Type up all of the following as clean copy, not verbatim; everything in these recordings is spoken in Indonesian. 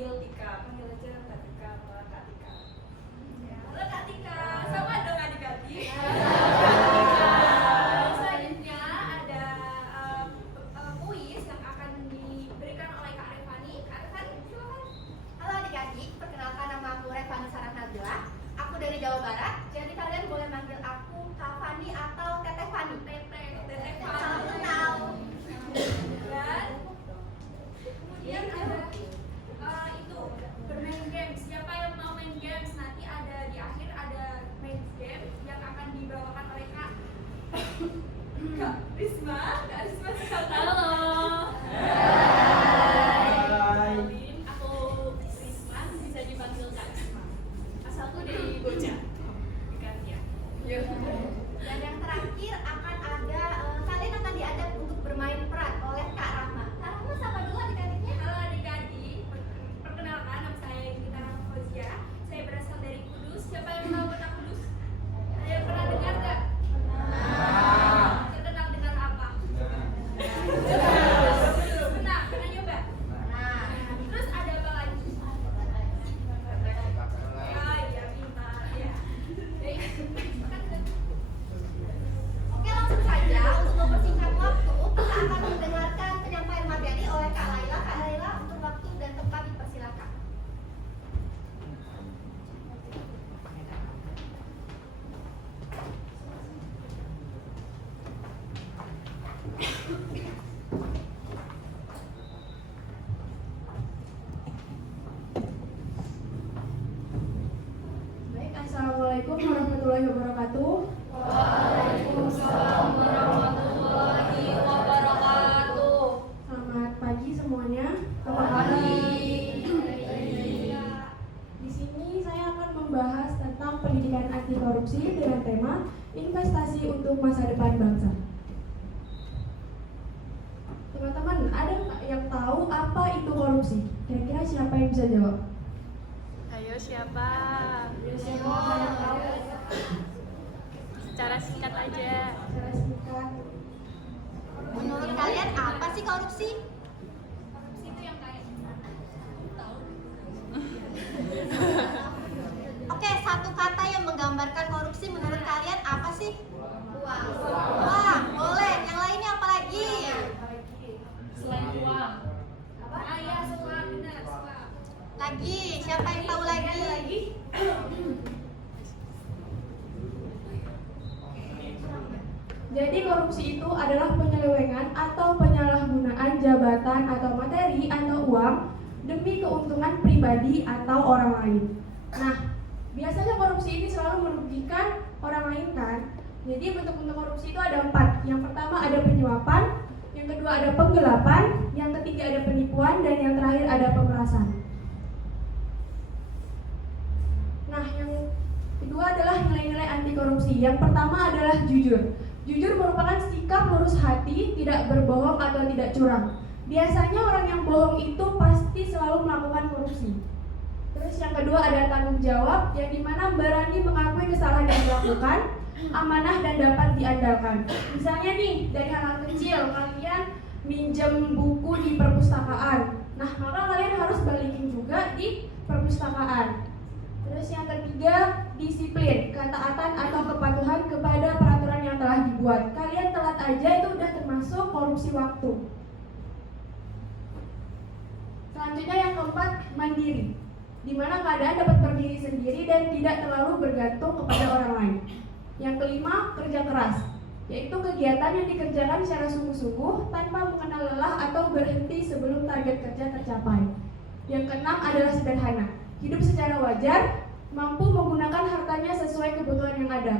panggil Tika, panggil aja Kak Tika atau Kak Tika. Halo Kak Tika, sama dong adik-adik. Selanjutnya ada kuis yang akan diberikan oleh Kak Revani. Kak Revani, silakan. Halo adik-adik, perkenalkan nama aku Revani Sarah Nabila. Aku dari Jawa Barat, jadi kalian boleh manggil aku Kak Fani atau Teteh Fani. Teteh Salam Fani. kenal. Dan kemudian ada itu bermain games. Siapa yang mau main games? Nanti ada di akhir ada main game yang akan dibawakan oleh Kak Risma. Kak Risma silakan. Halo. Hai. Kenalin, aku Risma, bisa dipanggil Kak Risma. Asalku dari Bocah. Bukan ya. Dan yang terakhir akan ada, kalian akan diajak untuk bermain peran oleh Kak Rahma. Kak Rahma sapa dulu adik-adiknya. Halo adik-adik, perkenalkan nama saya Gita Rahma Fauzia. Saya berasal dari Kudus. Siapa yang tahu kota Kudus? Ada yang pernah dengar nggak? Terkenal dengan apa? Pernah nyoba? Nah, Terus ada apa lagi? Ya, pintar ya. oke langsung saja untuk mempersingkat waktu, kita akan mendengarkan penyampaian materi oleh Kak Laila. Kak Laila, untuk waktu dan tempat dipersilakan. Baik, Assalamualaikum warahmatullahi wabarakatuh. Waalaikumsalam warahmatullahi wabarakatuh. Selamat pagi semuanya. Apa kabar? Di sini saya akan membahas tentang pendidikan anti korupsi dengan tema investasi untuk masa depan bangsa. Teman-teman, ada nggak yang tahu apa itu korupsi? Kira-kira siapa yang bisa jawab? Ayo siapa? Secara singkat aja. Secara singkat. Menurut kalian apa sih korupsi? Korupsi itu yang kayak Oke, satu kata yang menggambarkan korupsi menurut kalian apa sih? Uang. Uang, boleh. Yang lainnya apa lagi? Selain uang. Ah ya, suap, benar, suap. Lagi, siapa yang tahu lagi? Jadi korupsi itu adalah penyelewengan atau penyalahgunaan jabatan atau materi atau uang demi keuntungan pribadi atau orang lain. Nah, biasanya korupsi ini selalu merugikan orang lain kan? Jadi bentuk-bentuk korupsi itu ada 4. Yang pertama ada penyuapan, yang kedua ada penggelapan, yang ketiga ada penipuan, dan yang terakhir ada pemerasan. Nah, yang kedua adalah nilai-nilai anti korupsi. Yang pertama adalah jujur. Jujur merupakan sikap lurus hati, tidak berbohong atau tidak curang. Biasanya orang yang bohong itu pasti selalu melakukan korupsi. Terus yang kedua ada tanggung jawab, yang dimana berani mengakui kesalahan yang dilakukan, amanah dan dapat diandalkan. Misalnya nih, dari hal-hal kecil, kalian minjem buku di perpustakaan. Nah, maka kalian harus balikin juga di perpustakaan. Terus yang ketiga, disiplin, ketaatan atau kepatuhan kepada peraturan yang telah dibuat. Kalian telat aja itu udah termasuk korupsi waktu. Selanjutnya yang keempat, mandiri, di mana keadaan dapat berdiri sendiri dan tidak terlalu bergantung kepada orang lain. Yang kelima, kerja keras, yaitu kegiatan yang dikerjakan secara sungguh-sungguh tanpa mengenal lelah atau berhenti sebelum target kerja tercapai. Yang keenam adalah sederhana, hidup secara wajar, mampu menggunakan hartanya sesuai kebutuhan yang ada.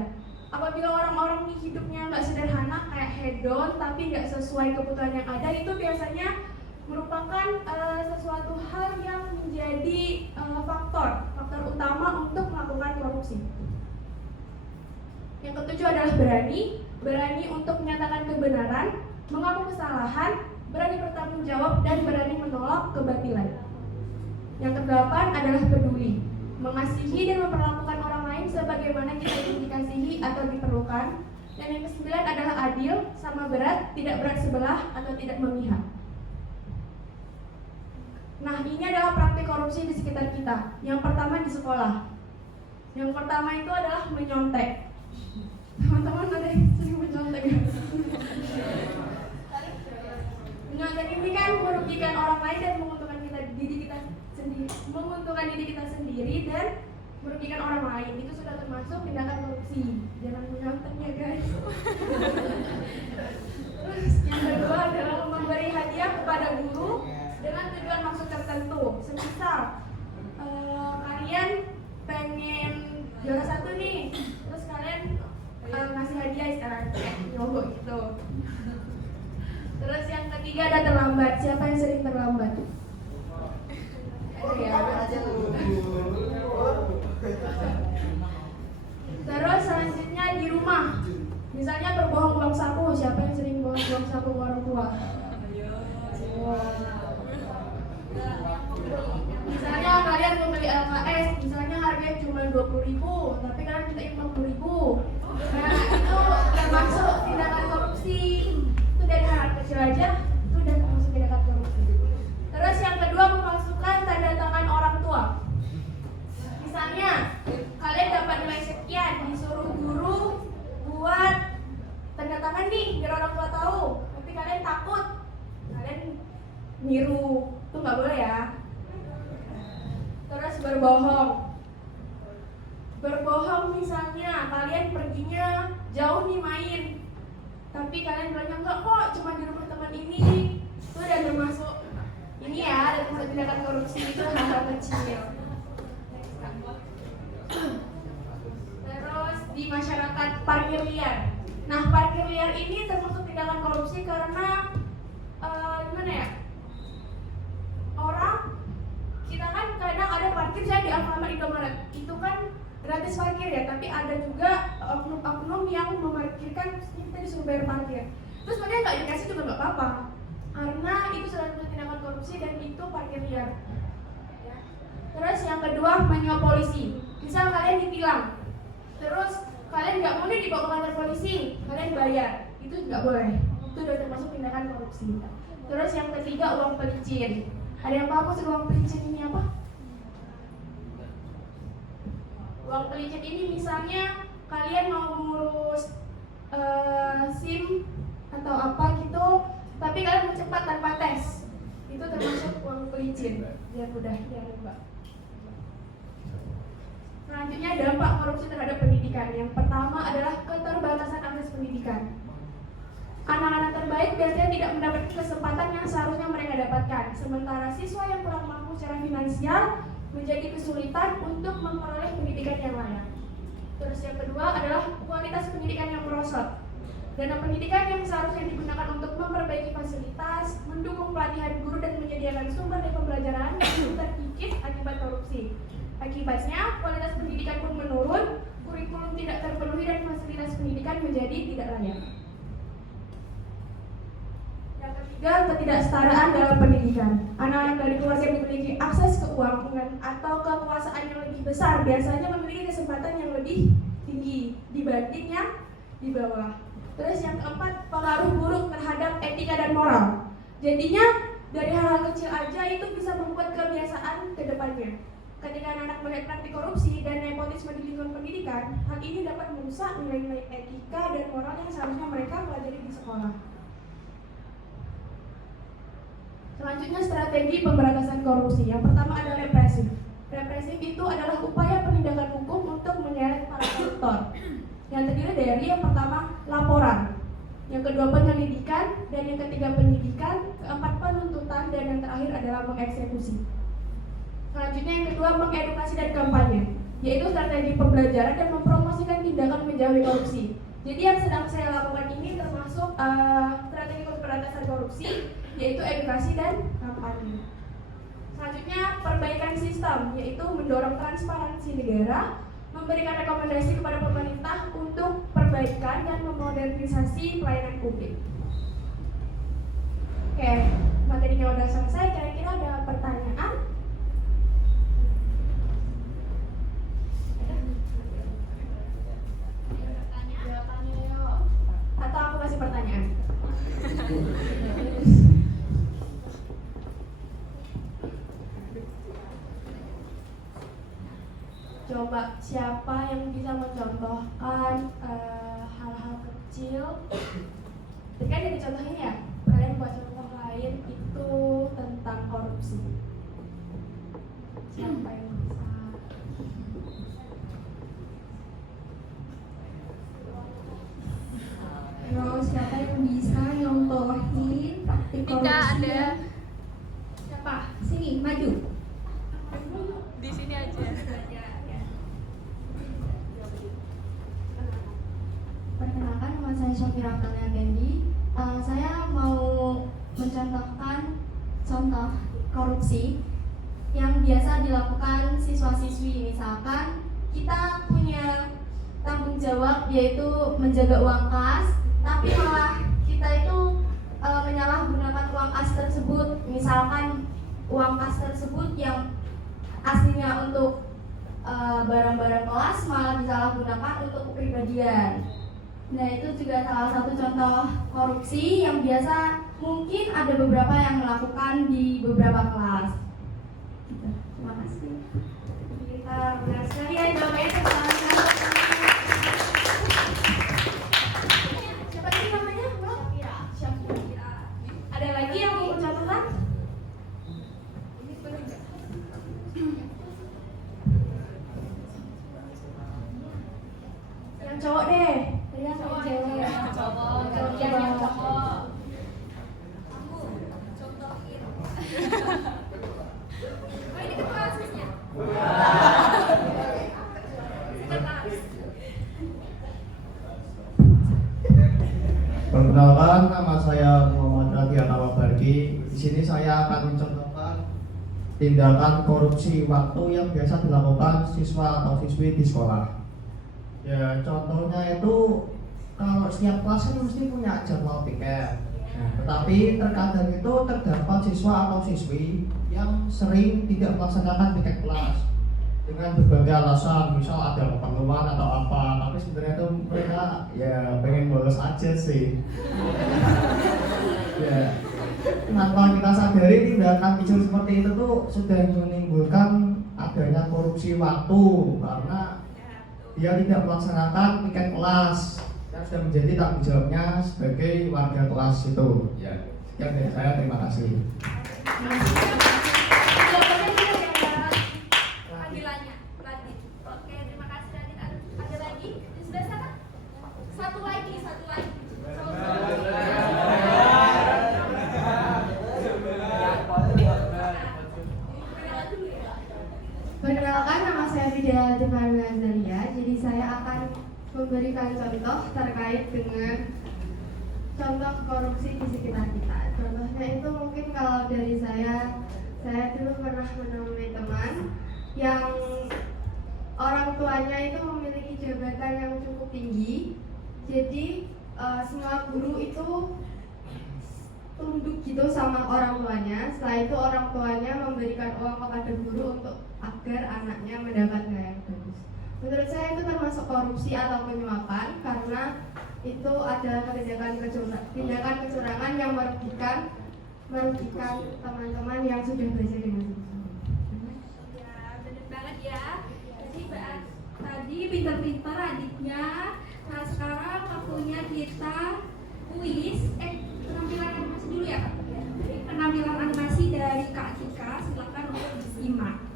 Apabila orang-orang di hidupnya nggak sederhana, kayak hedon tapi nggak sesuai kebutuhan yang ada, itu biasanya merupakan sesuatu hal yang menjadi faktor utama untuk melakukan korupsi. Yang ketujuh adalah berani untuk menyatakan kebenaran, mengaku kesalahan, berani bertanggung jawab, dan berani menolak kebatilan. Yang kedelapan adalah peduli, mengasihi dan memperlakukan orang lain sebagaimana kita ingin dikasihi atau diperlukan. Dan yang kesembilan adalah adil, sama berat, tidak berat sebelah atau tidak memihak. Nah, ini adalah praktik korupsi di sekitar kita. Yang pertama di sekolah. Yang pertama itu adalah menyontek. Teman-teman ada yang sering menyontek? Menyontek ini kan merugikan orang lain dan menguntungkan diri kita sendiri dan merugikan orang lain. Itu sudah termasuk tindakan korupsi. Jangan menyontek ya guys. Terus yang kedua adalah memberi hadiah kepada guru dengan tujuan maksud tertentu. Semisal kalian pengen juara 1 nih, terus kalian ngasih hadiah sekarang nyogok gitu. Terus yang ketiga ada terlambat. Siapa yang sering terlambat? Ya. Terus selanjutnya di rumah, misalnya berbohong uang saku. Siapa yang sering bohong uang saku ke orang tua? Misalnya kalian membeli LKS, misalnya harganya cuma 20.000, tapi kalian minta 50.000. Nah, itu termasuk tindakan korupsi. Itu dari hal kecil aja, itu udah termasuk tindakan korupsi. Terus yang kedua, memasukkan tanda tangan orang tua. Misalnya, kalian dapat nilai sekian, disuruh guru buat tanda tangan nih, biar orang tua tahu. Tapi kalian takut, kalian niru, itu nggak boleh ya. Terus berbohong misalnya kalian perginya jauh nih main, tapi kalian bilangnya enggak kok, cuma di rumah teman ini. Itu udah termasuk ini ya, ada termasuk tindakan korupsi. Itu hal-hal kecil. Terus di masyarakat, parkir liar. Nah, parkir liar ini termasuk tindakan korupsi karena gimana ya, orang kita kan kadang ada parkir saya di Alfamart, Indomaret, itu kan gratis parkir ya, tapi ada juga oknum yang memarkirkan kita disuruh bayar parkir. Terus sebenarnya nggak dikasih juga nggak apa-apa, karena itu salah satu tindakan korupsi dan itu parkir liar. Ya. Terus yang kedua, menyuap polisi. Misal kalian ditilang, terus kalian nggak boleh dibawa ke kantor polisi, kalian bayar, itu nggak boleh. Itu udah termasuk tindakan korupsi. Terus yang ketiga, uang pelicin. Ada yang paham maksud uang pelicin ini apa? Uang pelicin ini misalnya kalian mau ngurus SIM atau apa gitu, tapi kalian mau cepat tanpa tes, itu termasuk uang pelicin. Biar mudah, biar lupa. Selanjutnya, dampak korupsi terhadap pendidikan. Yang pertama adalah keterbatasan akses pendidikan. Anak-anak terbaik biasanya tidak mendapatkan kesempatan yang seharusnya mereka dapatkan, sementara siswa yang kurang mampu secara finansial menjadi kesulitan untuk memperoleh pendidikan yang layak. Terus yang kedua adalah kualitas pendidikan yang merosot. Dana pendidikan yang seharusnya digunakan untuk memperbaiki fasilitas, mendukung pelatihan guru dan menyediakan sumber daya pembelajaran terkikis akibat korupsi. Akibatnya, kualitas pendidikan pun menurun, kurikulum tidak terpenuhi dan fasilitas pendidikan menjadi tidak layak. Yang ketiga, ketidaksetaraan dalam pendidikan. Anak-anak dari keluarga yang memiliki akses keuangan atau kekuasaan yang lebih besar biasanya memiliki kesempatan yang lebih tinggi dibanding yang di bawah. Terus yang keempat, pengaruh buruk terhadap etika dan moral. Jadinya dari hal-hal kecil aja itu bisa membuat kebiasaan ke depannya. Ketika anak-anak melihat praktik korupsi dan nepotisme di lingkungan pendidikan, hal ini dapat merusak nilai-nilai etika dan moral yang seharusnya mereka pelajari di sekolah. Selanjutnya, strategi pemberantasan korupsi. Yang pertama adalah represif. Represif itu adalah upaya penindakan hukum untuk menyeret para koruptor. Yang terdiri dari yang pertama, laporan. Yang kedua, penyelidikan. Dan yang ketiga, penyidikan. Keempat, penuntutan. Dan yang terakhir adalah mengeksekusi. Selanjutnya yang kedua, mengedukasi dan kampanye, yaitu strategi pembelajaran dan mempromosikan tindakan menjauhi korupsi. Jadi yang sedang saya lakukan ini termasuk strategi pemberantasan korupsi, yaitu edukasi dan kampanye. Selanjutnya, perbaikan sistem, yaitu mendorong transparansi negara, memberikan rekomendasi kepada pemerintah untuk perbaikan dan memodernisasi pelayanan publik. Oke, materinya udah selesai, kira-kira ada pertanyaan? Atau aku kasih pertanyaan? Ada Siapa? Sini, maju. di sini aja. Perkenalkan, nama saya Syafira Kalia Kendi. Saya mau mencontohkan contoh korupsi yang biasa dilakukan siswa-siswi. Misalkan kita punya tanggung jawab yaitu menjaga uang kas, tapi malah kita itu menyalahgunakan uang kas tersebut. Misalkan uang kas tersebut yang aslinya untuk barang-barang kelas malah disalahgunakan untuk kepribadian. Nah, itu juga salah satu contoh korupsi yang biasa mungkin ada beberapa yang melakukan di beberapa kelas. Gitu. Terima kasih. Benar sekali ya jawabannya. Tepuk tangan. Siapa tadi namanya? Syafira. Ada lagi yang mau catatan? Yang cowok deh. Yang cewek. Kalian yang cowok. Kamu contohin. Oh, ini ketua asisnya. Sekretaris. Perkenalkan, nama saya Muhammad Radiana Wabardi. Di sini saya akan mencontohkan tindakan korupsi waktu yang biasa dilakukan siswa atau siswi di sekolah. Ya, contohnya itu kalau setiap kelas kan mesti punya jadwal piket. Tetapi terkadang itu terdapat siswa atau siswi yang sering tidak melaksanakan piket kelas dengan berbagai alasan, misal ada keperluan atau apa. Tapi sebenarnya itu mereka ya pengen bolos aja sih. Ya, tanpa kita sadari tindakan kecil seperti itu tuh sudah menimbulkan adanya korupsi waktu karena dia tidak melaksanakan piket kelas yang sudah menjadi tanggung jawabnya sebagai warga kelas itu. Ya, sekian dari saya, terima kasih. Panggilannya Radit. Oke, terima kasih Radit. Ada lagi di sebelah sana? Satu lagi. Kenalan dulu ya. Perkenalkan, nama saya Fidel Devana Zalia. Jadi saya akan memberikan contoh terkait dengan contoh korupsi di sekitar kita. Contohnya itu mungkin kalau dari saya dulu pernah menemui teman yang orang tuanya itu memiliki jabatan yang cukup tinggi. Jadi semua guru itu tunduk gitu sama orang tuanya. Setelah itu orang tuanya memberikan uang kepada guru untuk agar anaknya mendapat nilai yang bagus. Menurut saya itu termasuk korupsi atau penyuapan karena itu adalah tindakan kecurangan yang merugikan teman-teman yang sudah belajar dengan sungguh-sungguh. Ya, bener banget ya. Jadi tadi pintar-pintar adiknya. Nah, sekarang waktunya kita kuis. Penampilan animasi dulu ya, Kak. Jadi penampilan animasi dari Kak Cika, silakan untuk disimak.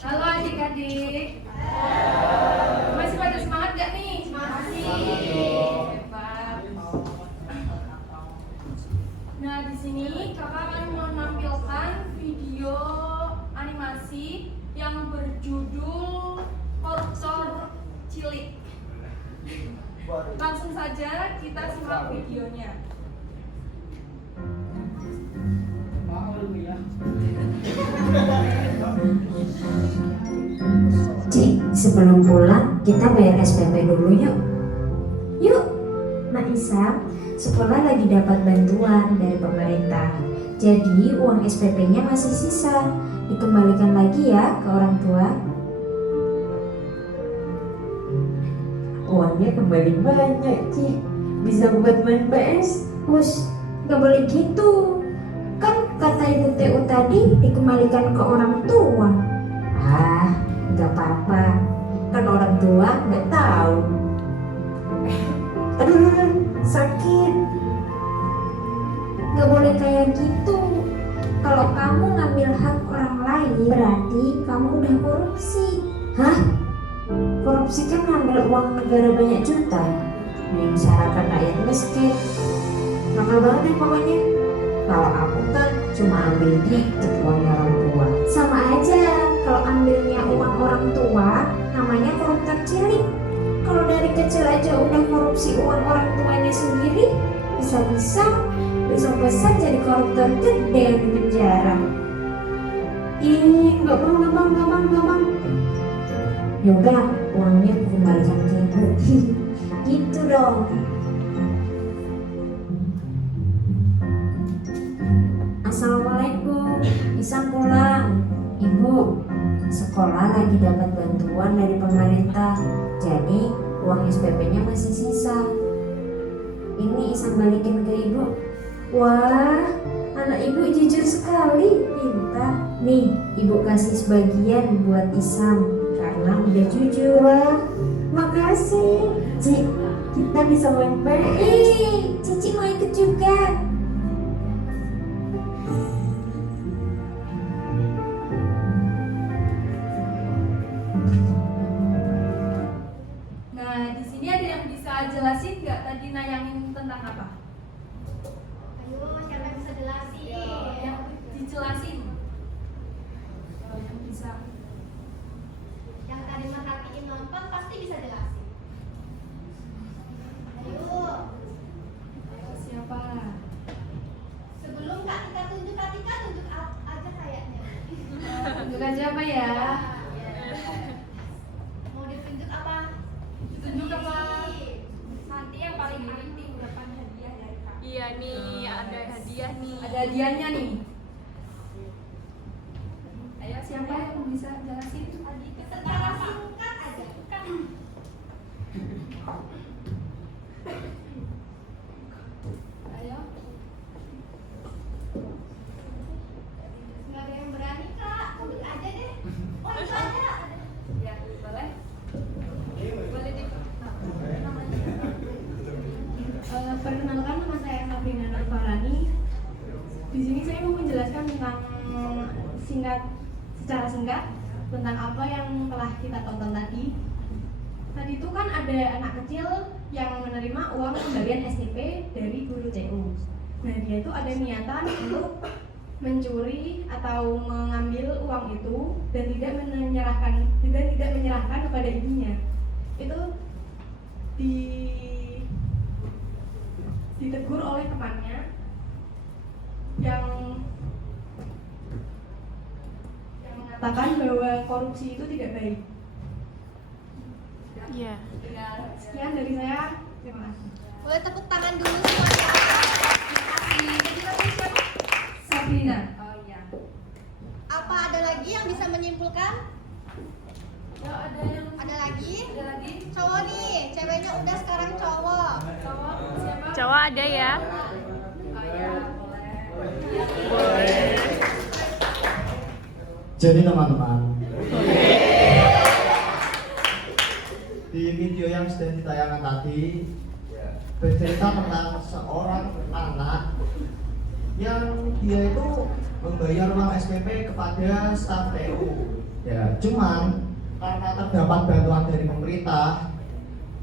Halo adik-adik. Masih pada semangat gak nih? Masih. Hebat. Nah, di sini kakak akan menampilkan video animasi yang berjudul Koruptor Cilik. Langsung saja kita simak videonya. Cik, sebelum pulang kita bayar SPP dulu yuk. Yuk, Mak Isa, sekolah lagi dapat bantuan dari pemerintah. Jadi uang SPP-nya masih sisa. Dikembalikan lagi ya ke orang tua. Uangnya kembali banyak, Cik. Bisa buat main PS. Us, gak boleh gitu. Kan kata ibu TU tadi dikembalikan ke orang tua. Ah, nggak apa-apa, kan orang tua nggak tahu. Aduh, sakit. Nggak boleh kayak gitu. Kalau kamu ngambil hak orang lain, berarti kamu udah korupsi. Hah? Korupsi kan ngambil uang negara banyak juta, menyengsarakan rakyat miskin. Nakal banget ya pokoknya. Kalau aku kan cuma ambil dikit uangnya orang tua. Sama aja, kalau ambilnya uang orang tua, namanya koruptor cilik. Kalau dari kecil aja udah korupsi uang orang tuanya sendiri, bisa-bisa besok-besok jadi koruptor gede di penjara. Ih, nggak bang. Ya udah, uangnya aku kembalikan ke ibu. Gitu dong. Assalamualaikum, Isam pulang. Ibu, sekolah lagi dapat bantuan dari pemerintah, jadi uang SPP-nya masih sisa. Ini Isam balikin ke ibu. Wah, anak ibu jujur sekali, pintar. Nih, ibu kasih sebagian buat Isam karena udah jujur. Wah, makasih. Cik, kita bisa main PS. Cici mau ikut juga. Nah, di sini ada yang bisa jelasin nggak tadi nayangin tentang apa? Ayo, siapa yang bisa jelasin? Yang dijelasin. Yang bisa. Yang tadi merhatiin nonton pasti bisa jelasin. Ayo, Siapa? sebelum Kak Tika tunjuk aja kayaknya. Tunjukkan siapa ya? Mau ditunjuk apa? Tunjuk apa? Nanti yang paling anti dapat hadiah dari Kak. Iya nih, ada hadiah nih. Ada hadiahnya nih. Ayo siapa yang bisa jelasin? Secara singkat aja. Ayo. Nggak ada yang berani Kak, tunjuk aja deh. Oh itu ada. Ya, boleh. Boleh di. Perkenalkan, nama saya Sabrina Nurfarani. Di sini saya mau menjelaskan tentang secara singkat tentang apa yang telah kita tonton tadi. Tadi itu kan ada anak kecil yang menerima uang kembalian SPP dari guru TU. Nah, dia itu ada niatan untuk mencuri atau mengambil uang itu dan tidak menyerahkan kepada ibunya. Itu ditegur oleh temannya yang mengatakan bahwa korupsi itu tidak baik. Iya. Sekian dari saya. Terima kasih. Boleh tepuk tangan dulu semuanya. Terima kasih. Jadi namanya siapa? Sabrina. Oh iya. Apa ada lagi yang bisa menyimpulkan? Ya, ada yang Ada lagi? ada lagi. Cowok nih, ceweknya udah sekarang cowok. Cowok siapa? Cowok ada ya? Oh iya, boleh. Jadi teman-teman, di video yang sudah ditayangkan tadi bercerita tentang seorang anak yang dia itu membayar uang SPP kepada staf TU. Ya, cuman karena terdapat bantuan dari pemerintah,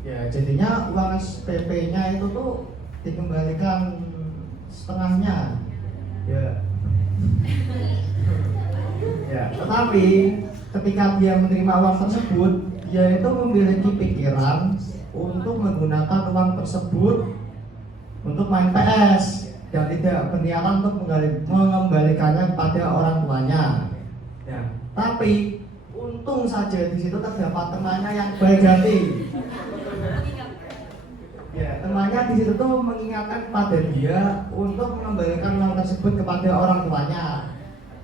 ya jadinya uang SPP-nya itu tuh dikembalikan setengahnya. Ya. Ya, tetapi ketika dia menerima uang tersebut, dia itu memiliki pikiran untuk menggunakan uang tersebut untuk main PS dan tidak berniatan untuk mengembalikannya kepada orang tuanya. Ya, tapi untung saja di situ terdapat temannya yang baik hati. Ya, temannya di situ tuh mengingatkan kepada dia untuk mengembalikan uang tersebut kepada orang tuanya.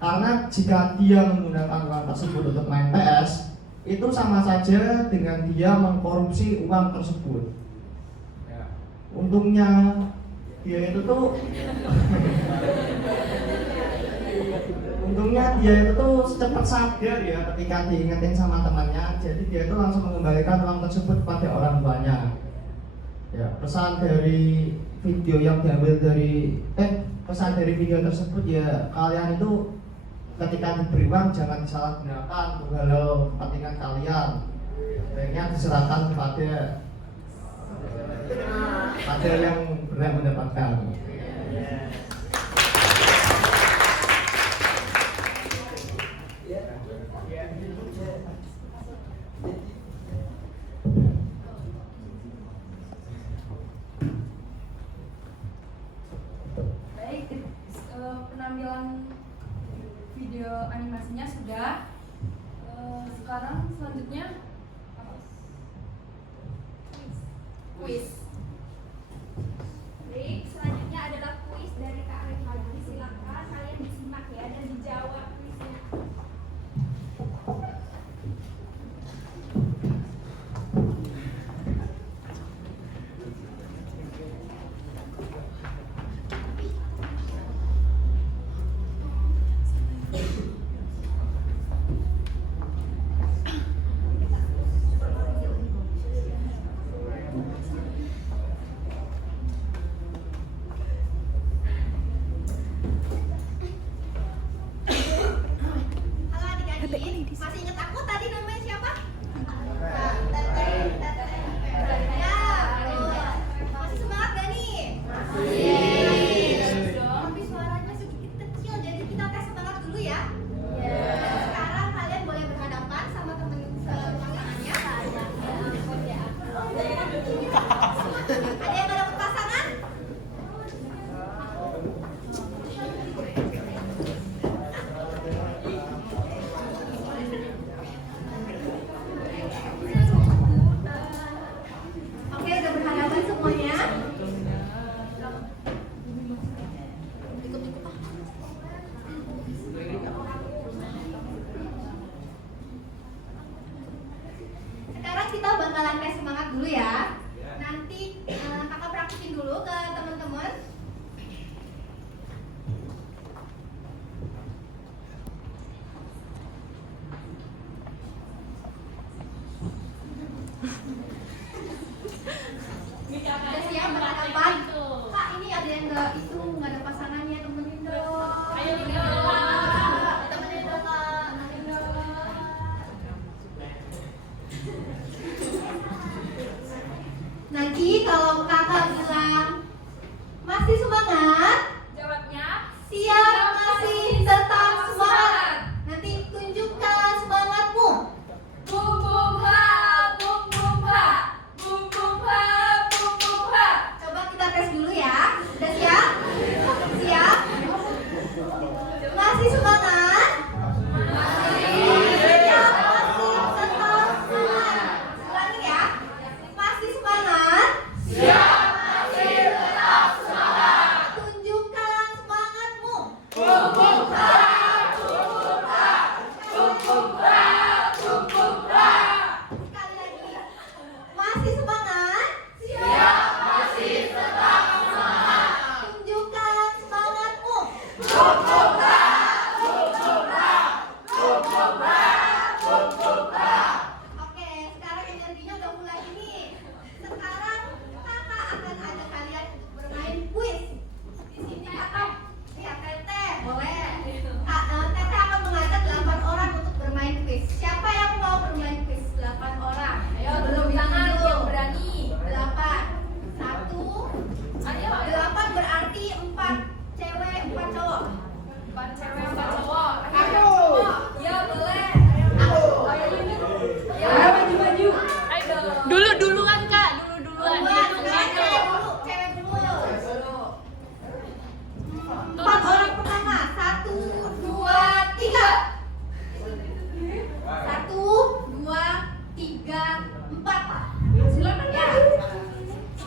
Karena jika dia menggunakan uang tersebut untuk main PS, itu sama saja dengan dia mengkorupsi uang tersebut. Ya. Untungnya dia itu tuh Untungnya dia itu tuh cepat sadar ya ketika diingetin sama temannya, jadi dia itu langsung mengembalikan uang tersebut kepada orang tuanya. Ya, pesan dari video yang diambil dari pesan dari video tersebut ya, kalian itu ketika diberi uang jangan disalahgunakan untuk hal kepentingan kalian. Baiknya diserahkan kepada yang berhak mendapatkan. Baik, penampilan video animasinya sudah. Sekarang selanjutnya apa? Kuis. Baik, selanjutnya adalah kuis dari Kak Rifani. Silakan kalian disimak ya dan dijawab kuisnya. Halo adik-adik, masih ingat aku tadi namanya siapa? Teteh. Ya, betul. Masih semangat gak nih? Masih. Tapi suaranya sedikit kecil, jadi kita tes semangat dulu ya. Dan sekarang kalian boleh berhadapan sama temen pasangannya. Ada yang gak dapet pasangan? Oke, udah berhadapan semuanya. Sekarang kita bakalan tes semangat dulu ya. Nanti kakak praktekin dulu ke teman-teman. Udah siap berhadapan? Kak, ini ada yang nggak ada pasangannya, temenin dong. Ayo, Kak. Temenin dong, Kak. Temenin dong. Nanti kalau kakak bilang masih semangat, Jawabnya siap masih tetap semangat. Nanti tunjukkan semangatmu. bum bum ha, bum bum ha, bum bum ha, bum bum ha. Coba kita tes dulu ya. Udah siap? Siap? Masih semangat? Siap masih tetap semangat. Ulangi ya. Masih semangat? Siap masih tetap semangat. Tunjukkan semangatmu. Bum bum ha, bum bum ha, bum bum ha, bum bum ha. Sekali lagi. Masih semangat? Siap masih tetap semangat. Tunjukkan semangatmu. Bum bum ha, bum bum ha, bum bum ha, bum bum ha. Oke, sekarang energinya udah mulai ini. Sekarang kakak akan ajak kalian untuk bermain kuis. Di sini kakak, ya Teteh, boleh. Teteh akan mengajak 8 orang untuk bermain kuis. Siapa yang mau bermain kuis? 8 orang. Ayo belum tangan yang berani. 8. 1. Ayo 8 berarti 4 cewek, 4 cowok. 4 cewek 4 cowok. Ayo. Ya boleh. Aku. Ya maju. ayo. Duluan Kak, duluan. Cewek dulu, cewek dulu. 4 orang pertama. 1, 2, 3. 1, 2, 3, 4. Silakan ya.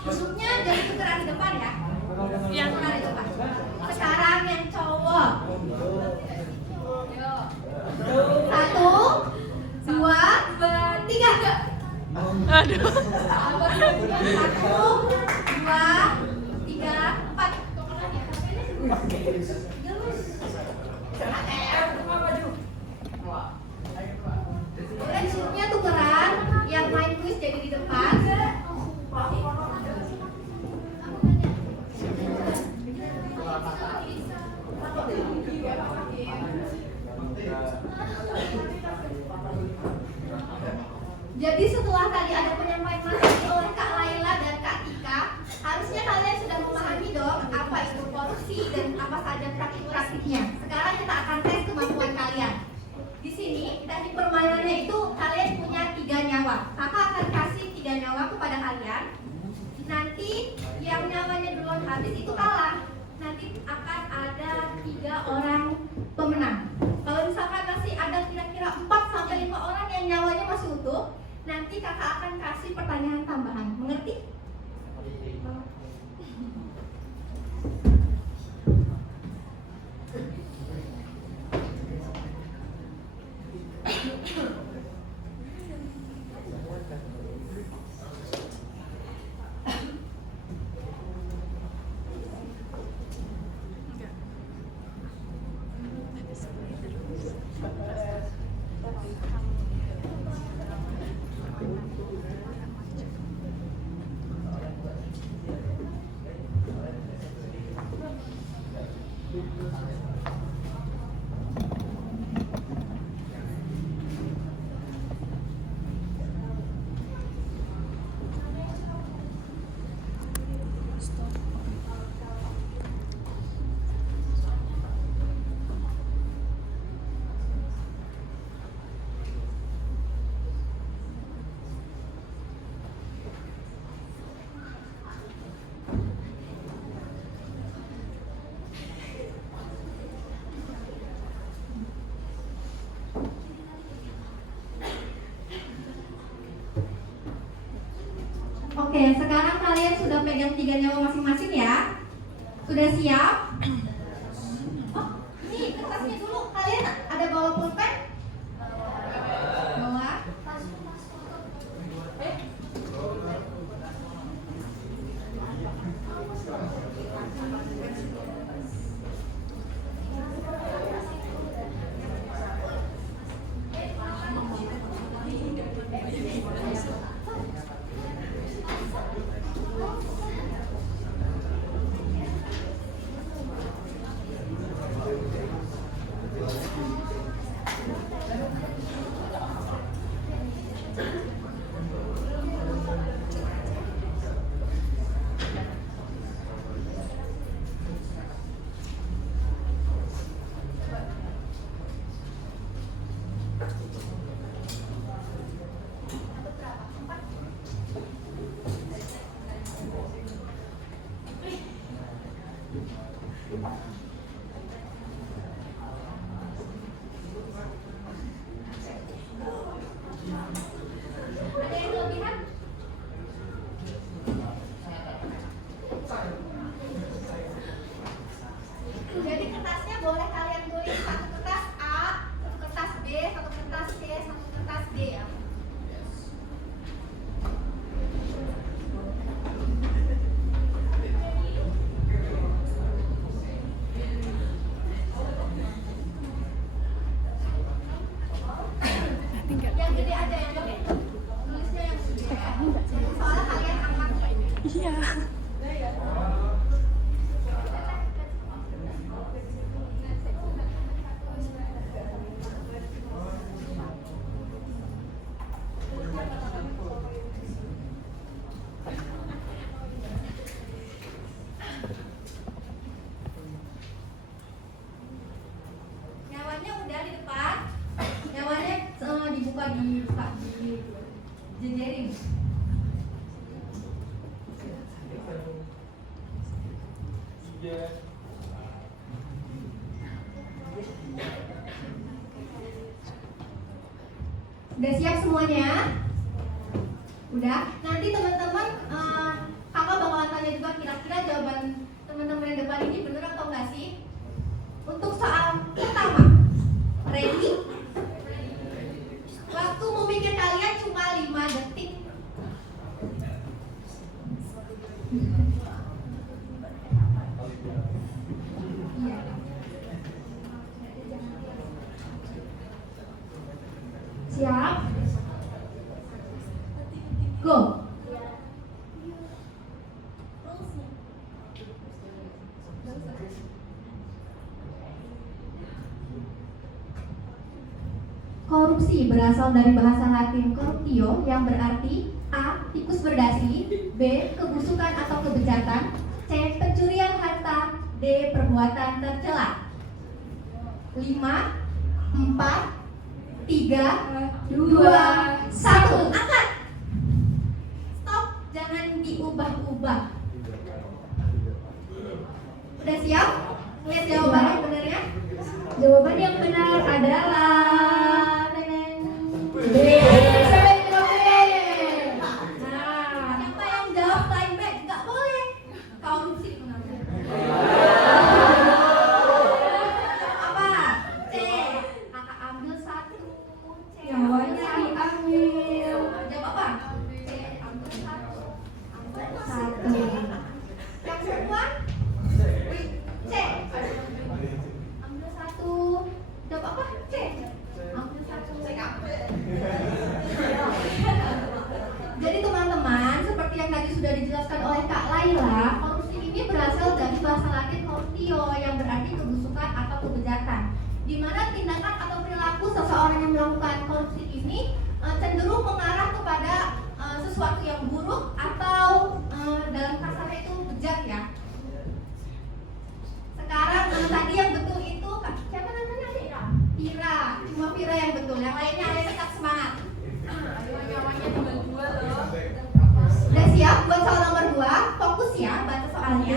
Duduknya jadi tukeran di depan ya. Yang Tukeran di depan. Sekarang yang cowok. Ayo. 1, 2, 3. Aduh. 1, 2, 3, 4. habis itu kalah, nanti akan ada 3 orang pemenang. Kalau misalkan masih ada kira-kira 4-5 orang yang nyawanya masih utuh, nanti kakak akan kasih pertanyaan tambahan. Mengerti? Oke, sekarang kalian sudah pegang 3 nyawa masing-masing ya? Sudah siap? Oh, ini kertasnya dulu. Kalian ada bawa pulpen? Bawa? Ada yang kelebihan? Jadi kertasnya boleh kalian tulis satu kertas A, satu kertas B, satu kertas C, satu kertas D ya. Yang gede aja yang gede. Tulisnya yang gede. Soalnya kalian angkat. Iya. Nyawanya udah di depan. Nyawanya dibuka di jejerin. Udah siap semuanya? Udah. Nanti teman-teman kakak bakalan tanya juga kira-kira jawaban teman-teman yang depan ini bener atau enggak sih? Untuk soal pertama, ready? Waktu memikir kalian cuma 5 detik. Iya. Siap? Go. Korupsi berasal dari bahasa Latin corruptio yang berarti A. Tikus berdasi, B. Kebusukan atau kebejatan, C. Pencurian harta, D. Perbuatan tercela. 5, 4, 3, 2, 1. Angkat. Stop, jangan diubah-ubah. Udah siap? Lihat jawaban yang benarnya. Jawaban yang benar adalah B. Nah, Siapa yang jawab lain B? Nggak boleh. Korupsi mengambil. Apa? C. Kakak ambil 1. C. nyawanya diambil. Jawab apa? C. Ambil 1. Ambil 1. Satu. Yang semua? C. Ambil 1. Jawab apa? C. Ambil 1. Jadi teman-teman, seperti yang tadi sudah dijelaskan oleh Kak Laila, korupsi ini berasal dari bahasa Latin corruptio yang berarti kebusukan atau kebejatan. Di mana tindakan atau perilaku seseorang yang melakukan korupsi ini cenderung mengarah kepada sesuatu yang buruk atau dalam kasarnya itu bejat ya. Sekarang tadi yang betul itu siapa namanya? Vira. Cuma Vira yang betul. Yang lainnya ayo tetap semangat. Ayo nyawanya tinggal 2 loh. Udah siap buat soal nomor 2? Fokus ya baca soalnya.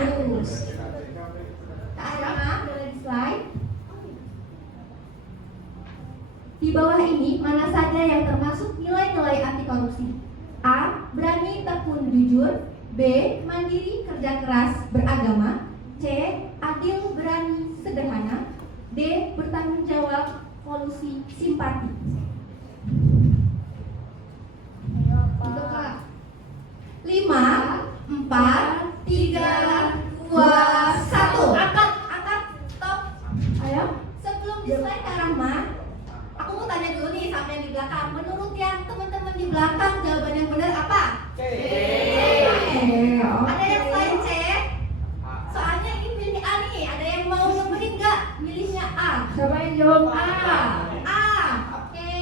Kak Arama, boleh di slide. Di bawah ini mana saja yang termasuk nilai-nilai anti korupsi? A. Berani, tekun, jujur. B. Mandiri, kerja keras, beragama. C. Adil, berani, sederhana. D. Bertanggung jawab, kolusi, simpati. Itu Kak. 5, 4, 3, 2, 1. Angkat, stop. Ayo. Sebelum di slide Kak Rahma, aku mau tanya dulu nih sama yang di belakang. Menurut yang teman-teman di belakang, jawaban yang benar apa? C. Ada yang selain C? Soalnya ini milih A nih. Ada yang mau nemenin nggak? Milihnya A. Siapa yang jawab A? A. Oke.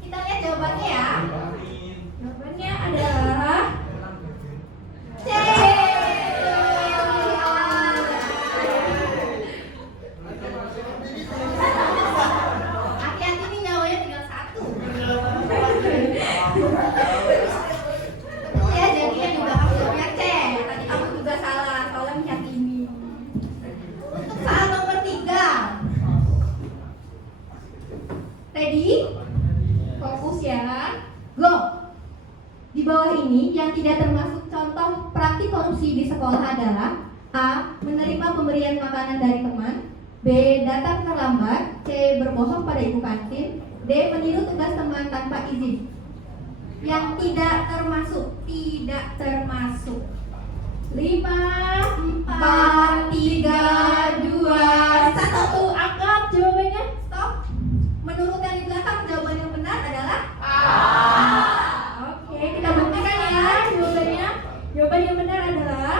Kita lihat jawabannya ya. Jawabannya adalah C. Hati-hati nih nyawanya tinggal 1. Ya jadinya juga maksudnya C. Tadi kamu juga salah soalnya lihat ini. Untuk soal nomor 3. Ready? Fokus ya. Go. Di bawah ini yang tidak termasuk contoh praktik korupsi di sekolah adalah A. Menerima pemberian makanan dari teman. B. Datang terlambat. C. Berbohong pada ibu kantin. D. Meniru tugas teman tanpa izin. Yang tidak termasuk. 5, 4, 3, 2, 1. angkat jawabannya. Stop. Menurut yang di belakang jawaban yang benar adalah Oke, kita buktikan ya jawabannya. Jawaban yang benar adalah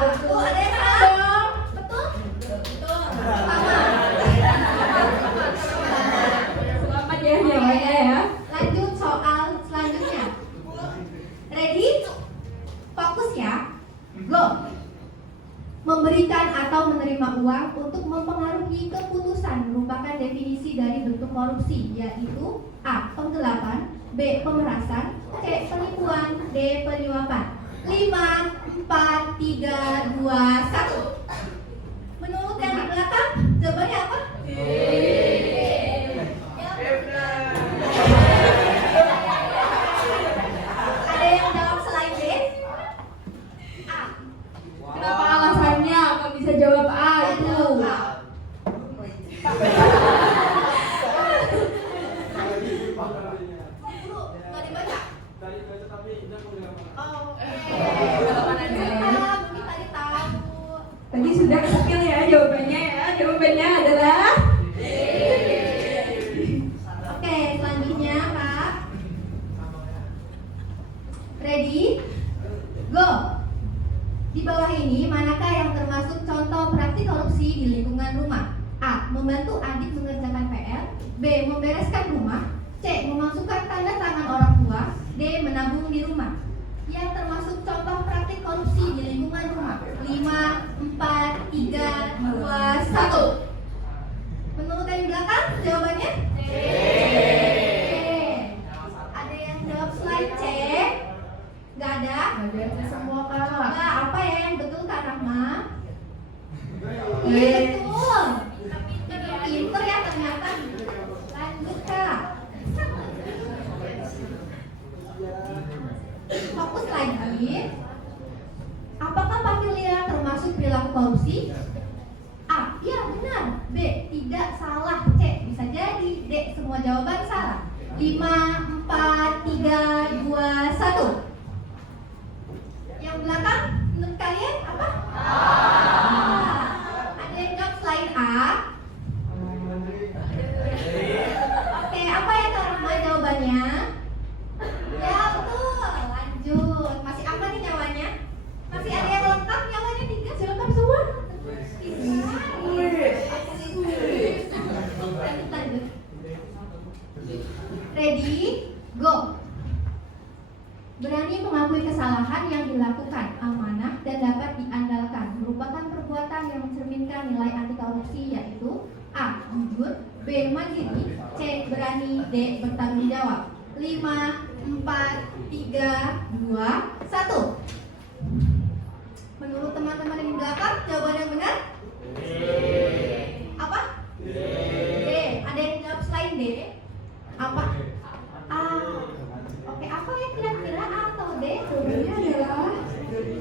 betul. Ada yang salah? Betul? Betul. Sama. Selamat ya jawabannya ya. Lanjut soal selanjutnya. Ready? Fokus ya. Go. Memberikan atau menerima uang untuk mempengaruhi keputusan merupakan definisi dari bentuk korupsi, yaitu A. Penggelapan, B. Pemerasan, C. Penipuan, D. Penyuapan. 5, 4, 3, 2, 1. Menurut yang di belakang, jawabannya apa? Ada yang jawab selain D? A. Kenapa alasannya kok bisa jawab A itu? Guru, nggak dibaca? Oh, oke. Mungkin tadi tahu. Tadi sudah skill ya jawabannya ya. Jawabannya adalah Oke, selanjutnya Kak. Ready? Go. Di bawah ini manakah yang termasuk contoh praktik korupsi di lingkungan rumah? A. Membantu adik mengerjakan PR. B. Membereskan rumah. C. Memasukkan tanda tangan orang tua. D. Menabung di rumah. Yang termasuk contoh praktik korupsi di lingkungan rumah. 5, 4, 3, 2, 1. Menurut yang di belakang jawabannya? C. Ada yang jawab selain C? Gak ada? ada semua Kak. Coba apa ya yang betul Kak Rahma? Semua jawaban salah. 5, 4, 3, 2, 1. Yang belakang menurut kalian apa? Ada yang jawab selain A? Oke, apa ya Kak Rahma jawabannya? Ya betul, lanjut. Masih apa nih nyawanya? Masih ada yang lengkap nyawanya 3? Lengkap semua? Lanjut. Ready, go. Berani mengakui kesalahan yang dilakukan, amanah dan dapat diandalkan, merupakan perbuatan yang mencerminkan nilai anti korupsi, yaitu A. Jujur, B. Mandiri, C. Berani, D. Bertanggung jawab. 5, 4, 3, 2, 1. Menurut teman-teman yang di belakang, jawaban yang benar? Apa? D. Ada yang jawab selain D? Apa? A. Oke, apa ya kira-kira A atau D? Jawabannya adalah D.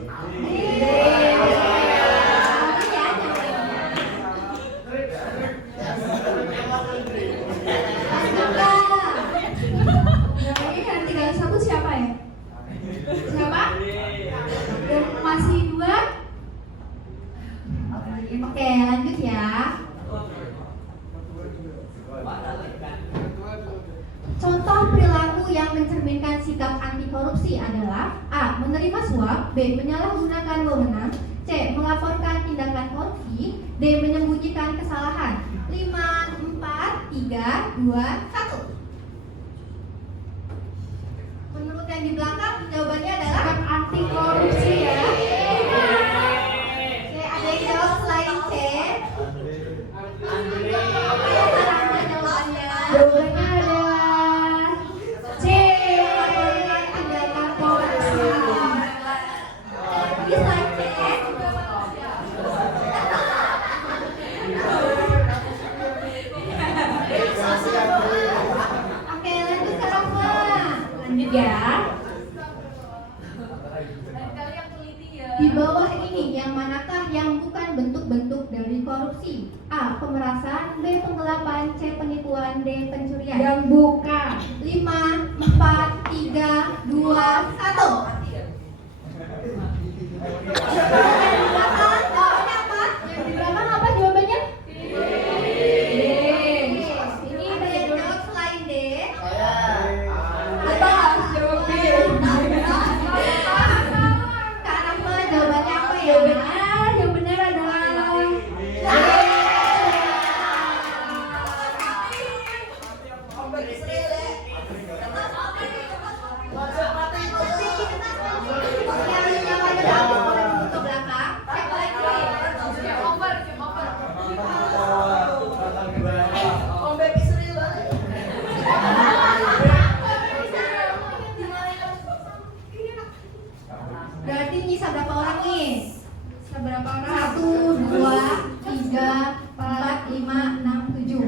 Apa ya jawabannya? jawabannya yang tinggal satu siapa ya? Siapa? Dan masih 2. Oke, lanjut ya. Contoh perilaku yang mencerminkan sikap anti korupsi adalah A. Menerima suap, B. Menyalahgunakan wewenang, C. Melaporkan tindakan korupsi, D. Menyembunyikan kesalahan. 5, 4, 3, 2, 1. Menurut yang di belakang, jawabannya adalah Sikap anti korupsi ya. Oke, ada yang jawab selain C? Apa ya caranya jawabannya? Jawabannya adalah C. Melaporkan tindakan korupsi. Lagi selain C? Oke, lanjut ke Rafa. Lanjut ya. Di bawah ini yang manakah yang bukan bentuk-bentuk dari korupsi? A. Pemerasan, B. Penggelapan, C. Penipuan, D. Pencurian. Yang bukan. 5, 4, 3, 2, 1. Jawabannya apa? Yang di belakang apa jawabannya? D. Ini ada yang jawab selain D? Atas jawab B. Kak Rafa, jawabannya apa ya? Yang benar adalah Yang jawabannya apa? Ke belakang. Cek lagi. Berarti nyisa berapa orang nih? seberapa orang? 1, 2, 3, 4, 5, 6, 7.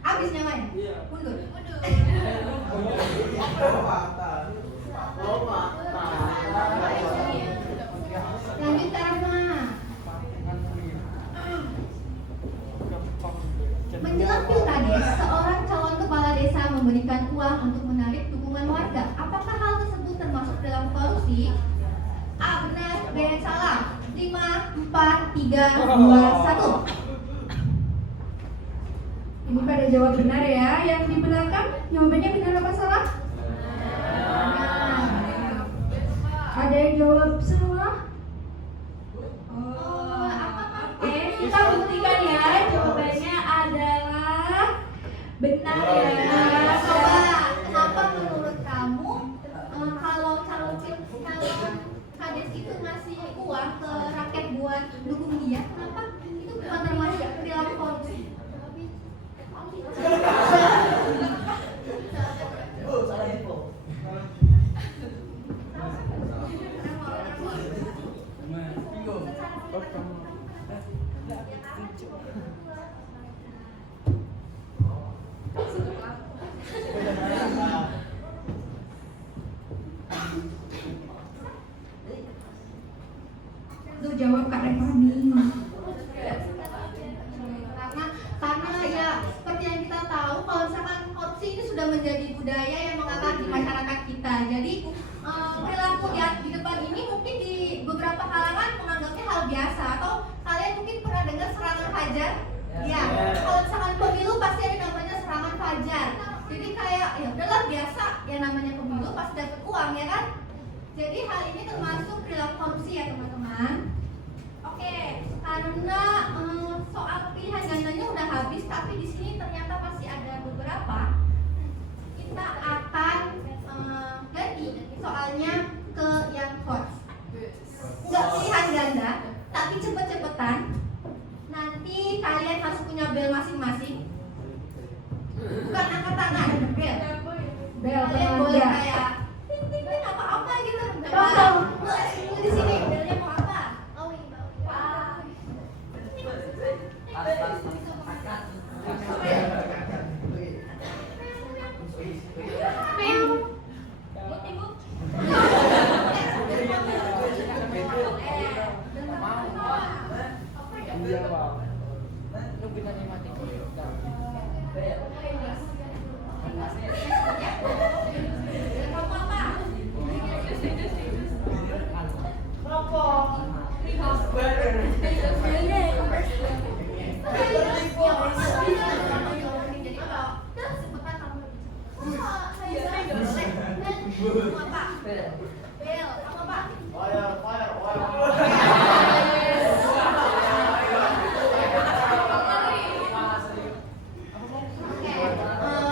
Habis nyamanya? Mundur. Lanjut ke Rahma. Menjelang pilkades, seorang calon kepala desa memberikan uang untuk menarik dukungan warga. Apakah hal tersebut termasuk dalam korupsi? A. Benar, B. Salah. 5, 4, 3, 2, 1. Ini pada jawab benar ya. Yang di belakang jawabannya benar apa salah? Ada yang jawab salah? Oh, apa? Kita buktikan ya. Jawabannya adalah benar ya. Coba, kenapa menurut kamu kalau calon kades itu ngasih uang ke rakyat buat dukung dia, kenapa itu bukan termasuk perilaku korupsi? Tuh jawab Kak Revani. menjadi budaya yang mengakar di masyarakat kita. Jadi perilaku di depan ini mungkin di beberapa kalangan menganggapnya hal biasa, atau kalian mungkin pernah dengar serangan fajar? Ya, kalau misalkan pemilu pasti ada namanya serangan fajar. Jadi kayak ya udahlah biasa, ya namanya pemilu pasti dapat uang ya kan? Jadi hal ini termasuk perilaku korupsi ya teman-teman. Oke, karena soal pilihan gandanya udah habis, tapi di sini ternyata masih ada beberapa. Kita akan ganti soalnya ke yang coach. Nggak pilihan ganda, tapi cepet-cepetan. Nanti kalian harus punya bel masing-masing. Bukan angkat tangan, bel. Bel Kalian boleh penanda. kayak ting apa-apa gitu. Tong-tong. Di sini belnya mau apa? Oh, ini.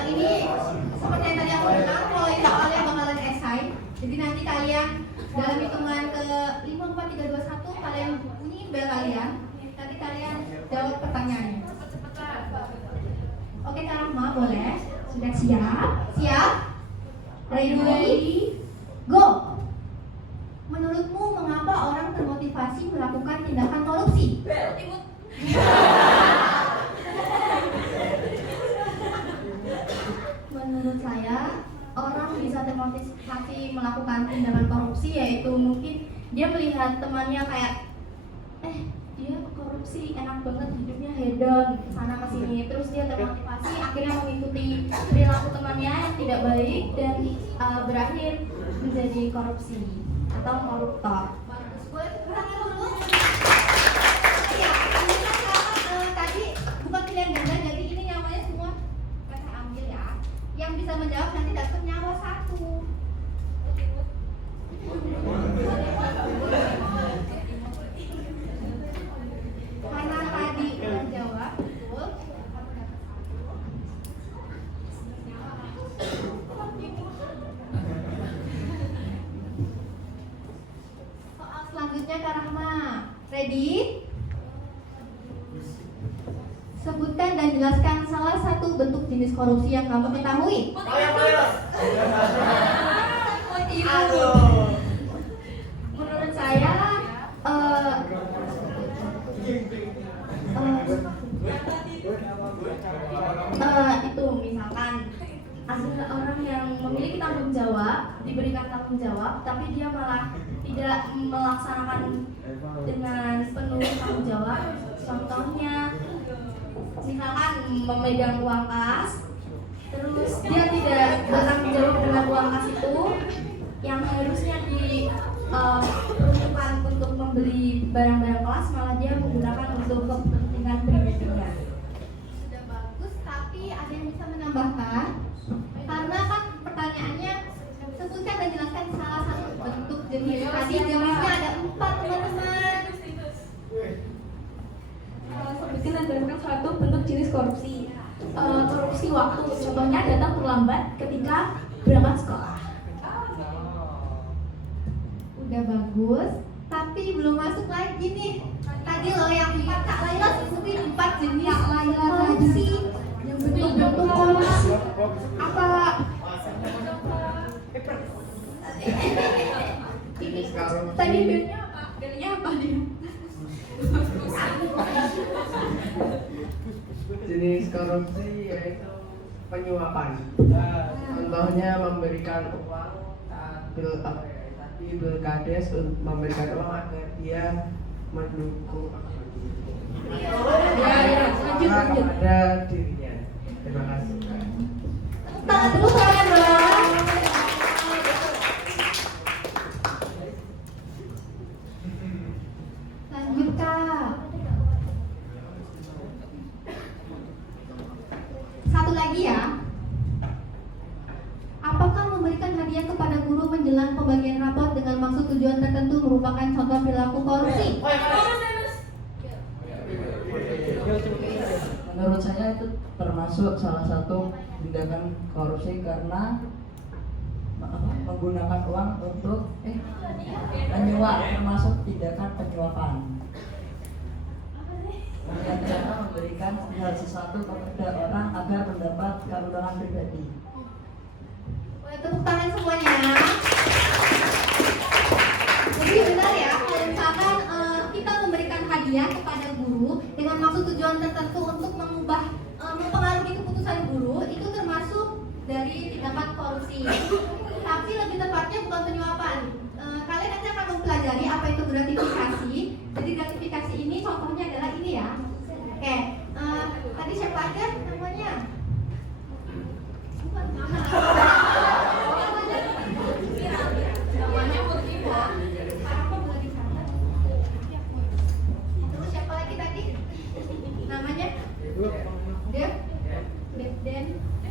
Ini seperti yang tadi aku bilang, kalau ini kalian bakalan esai. Jadi nanti kalian dalam hitungan ke 5, 4, 3, 2, 1 kalian bunyi bel kalian. Nanti kalian jawab pertanyaannya. Oke Kak Rahma, boleh? Sudah siap? Siap? Ready? Go! Menurutmu mengapa orang termotivasi melakukan tindakan korupsi? Menurut saya, orang bisa termotivasi melakukan tindakan korupsi yaitu mungkin dia melihat temannya kayak dia korupsi enak banget hidupnya hedon sana kesini, terus dia termotivasi akhirnya mengikuti perilaku temannya yang tidak baik dan berakhir menjadi korupsi atau koruptor. Bagus, boleh tepuk tangan dulu. Iya, ini kan tadi bukan pilihan ganda, jadi ini nyawanya semua saya ambil ya. Yang bisa menjawab nanti dapat nyawa 1. Karena tadi udah jawab betul, kamu dapat 1. Soal selanjutnya Kak Rahma, ready? Sebutkan dan jelaskan salah satu bentuk jenis korupsi yang kamu ketahui. Menurut saya itu misalkan ada orang yang memiliki tanggung jawab, diberikan tanggung jawab, tapi dia malah tidak melaksanakan dengan penuh tanggung jawab. Contohnya, misalkan memegang uang kas, terus dia tidak bertanggung jawab dengan uang kas itu, yang harusnya diperuntukkan untuk membeli barang-barang kelas, malah dia menggunakan untuk kepentingan pribadinya. Sudah bagus, tapi ada yang bisa menambahkan? Karena kan pertanyaannya sebutkan dan jelaskan salah satu bentuk jenis. Tadi jenisnya ada 4 teman-teman. Sebutkan dan jelaskan suatu bentuk jenis korupsi. Korupsi waktu, contohnya datang terlambat ketika berangkat sekolah. Udah bagus, tapi belum masuk lagi nih. Tadi loh yang Kak Laila sebutin 4 jenis korupsi. Yang bentuk-bentuk korupsi apa? Ini tadi bednya apa? Bedanya apa dia? Jenis korupsi yaitu penyuapan. Contohnya memberikan uang saat pilkades memberikan uang agar dia mendukung Lanjut. kepada dirinya. Terima kasih. Tangan Tepuk tangan dong. Lanjut Kak. Satu lagi ya. Apakah memberikan hadiah kepada guru menjelang pembagian rapot dengan maksud tujuan tertentu merupakan contoh perilaku korupsi? Menurut saya itu termasuk salah satu tindakan korupsi karena menggunakan uang untuk menyuap, termasuk tindakan penyuapan. Dengan cara memberikan hal sesuatu kepada orang agar mendapat keuntungan pribadi. Boleh tepuk tangan semuanya. Jadi benar ya, kalau misalkan kita memberikan hadiah kepada guru dengan maksud tujuan tertentu untuk mengubah mempengaruhi keputusan guru, itu termasuk dari tindakan korupsi. Tapi lebih tepatnya bukan penyuapan. Kalian nanti akan mempelajari apa itu gratifikasi. Jadi gratifikasi ini contohnya adalah ini ya. Oke, tadi siapa aja namanya? Terus siapa lagi tadi? Namanya? Dev? Devden?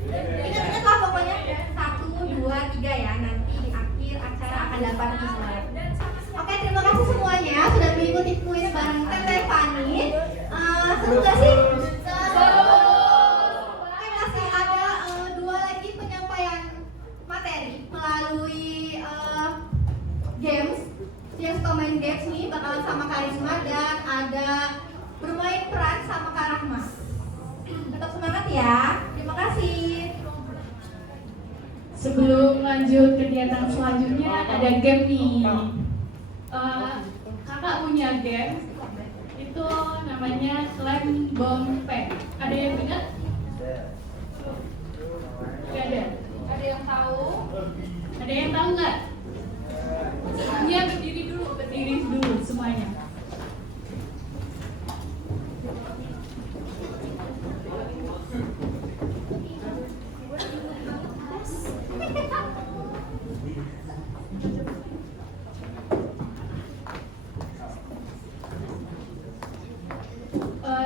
Ingat-ingat lah pokoknya 1, 2, 3 ya. Nanti di akhir acara akan dapat semua. Oke, terima kasih semuanya sudah mengikuti kuis bareng Teteh Fani. Seru gak sih? Seru. Oke, masih ada 2 lagi penyampaian materi melalui games. Yang suka main games nih bakalan sama Karisma dan ada bermain peran sama Kak Rahma. Tetap semangat ya. Terima kasih. Sebelum lanjut kegiatan selanjutnya ada game nih. Kakak punya game itu namanya Claim Bomb Pen. Ada yang ingat? Gak ada. Ada yang tahu? Ada yang tahu nggak? Semuanya berdiri dulu semuanya.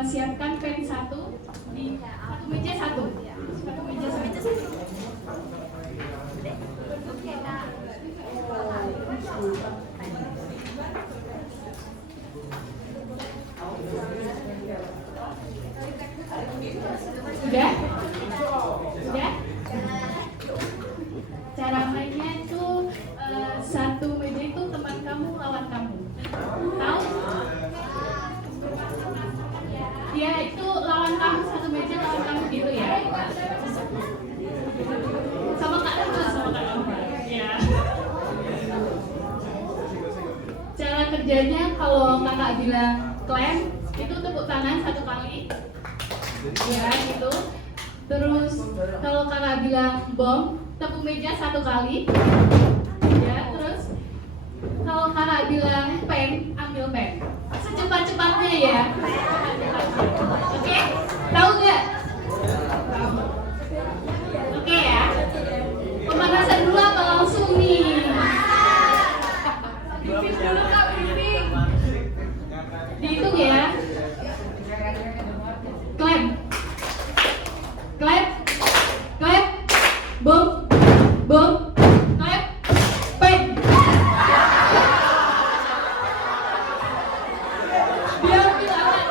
Siapkan pen 1 di satu meja 1. Satu meja 1. Sudah? Sudah? Cara mainnya itu satu meja itu teman kamu lawan kamu. Tahu? Ya itu lawan kamu, satu meja lawan kamu gitu ya. Sama Kak Rahma. Ya. Cara kerjanya kalau kakak bilang klaim itu tepuk tangan 1 kali. Ya gitu. Terus kalau kakak bilang bom, tepuk meja 1 kali. Ya, terus kalau kakak bilang pen, ambil pen. Secepat-cepatnya ya. Oke? Tahu nggak? Oke ya. Pemanasan dulu apa langsung nih? Briefing dulu Kak, briefing. Dihitung ya. Clap. Clap. Clap. Bom. Bom. Clap. Pen. Diambil alat.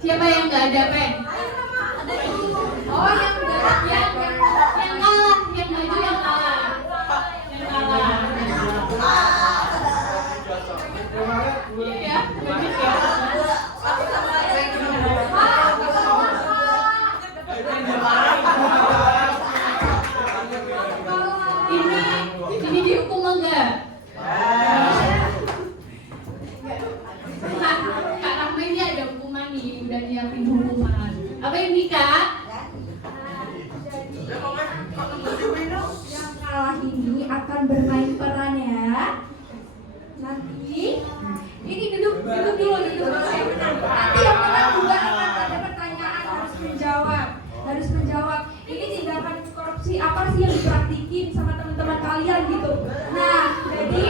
Siapa yang nggak ada pen? Oh, yang kalah, yang maju yang kalah. Yang kalah. Iya, bagus ya. Ini dihukum enggak? Kak Rahma ini ada hukuman nih, udah nyiapin hukuman. Apa ini Kak? Yang kalah ini akan bermain peran ya. Nanti ini duduk dulu. Nanti yang menang juga akan ada pertanyaan, harus menjawab. Ini tindakan korupsi apa sih yang dipraktikin sama teman-teman kalian gitu. Nah, jadi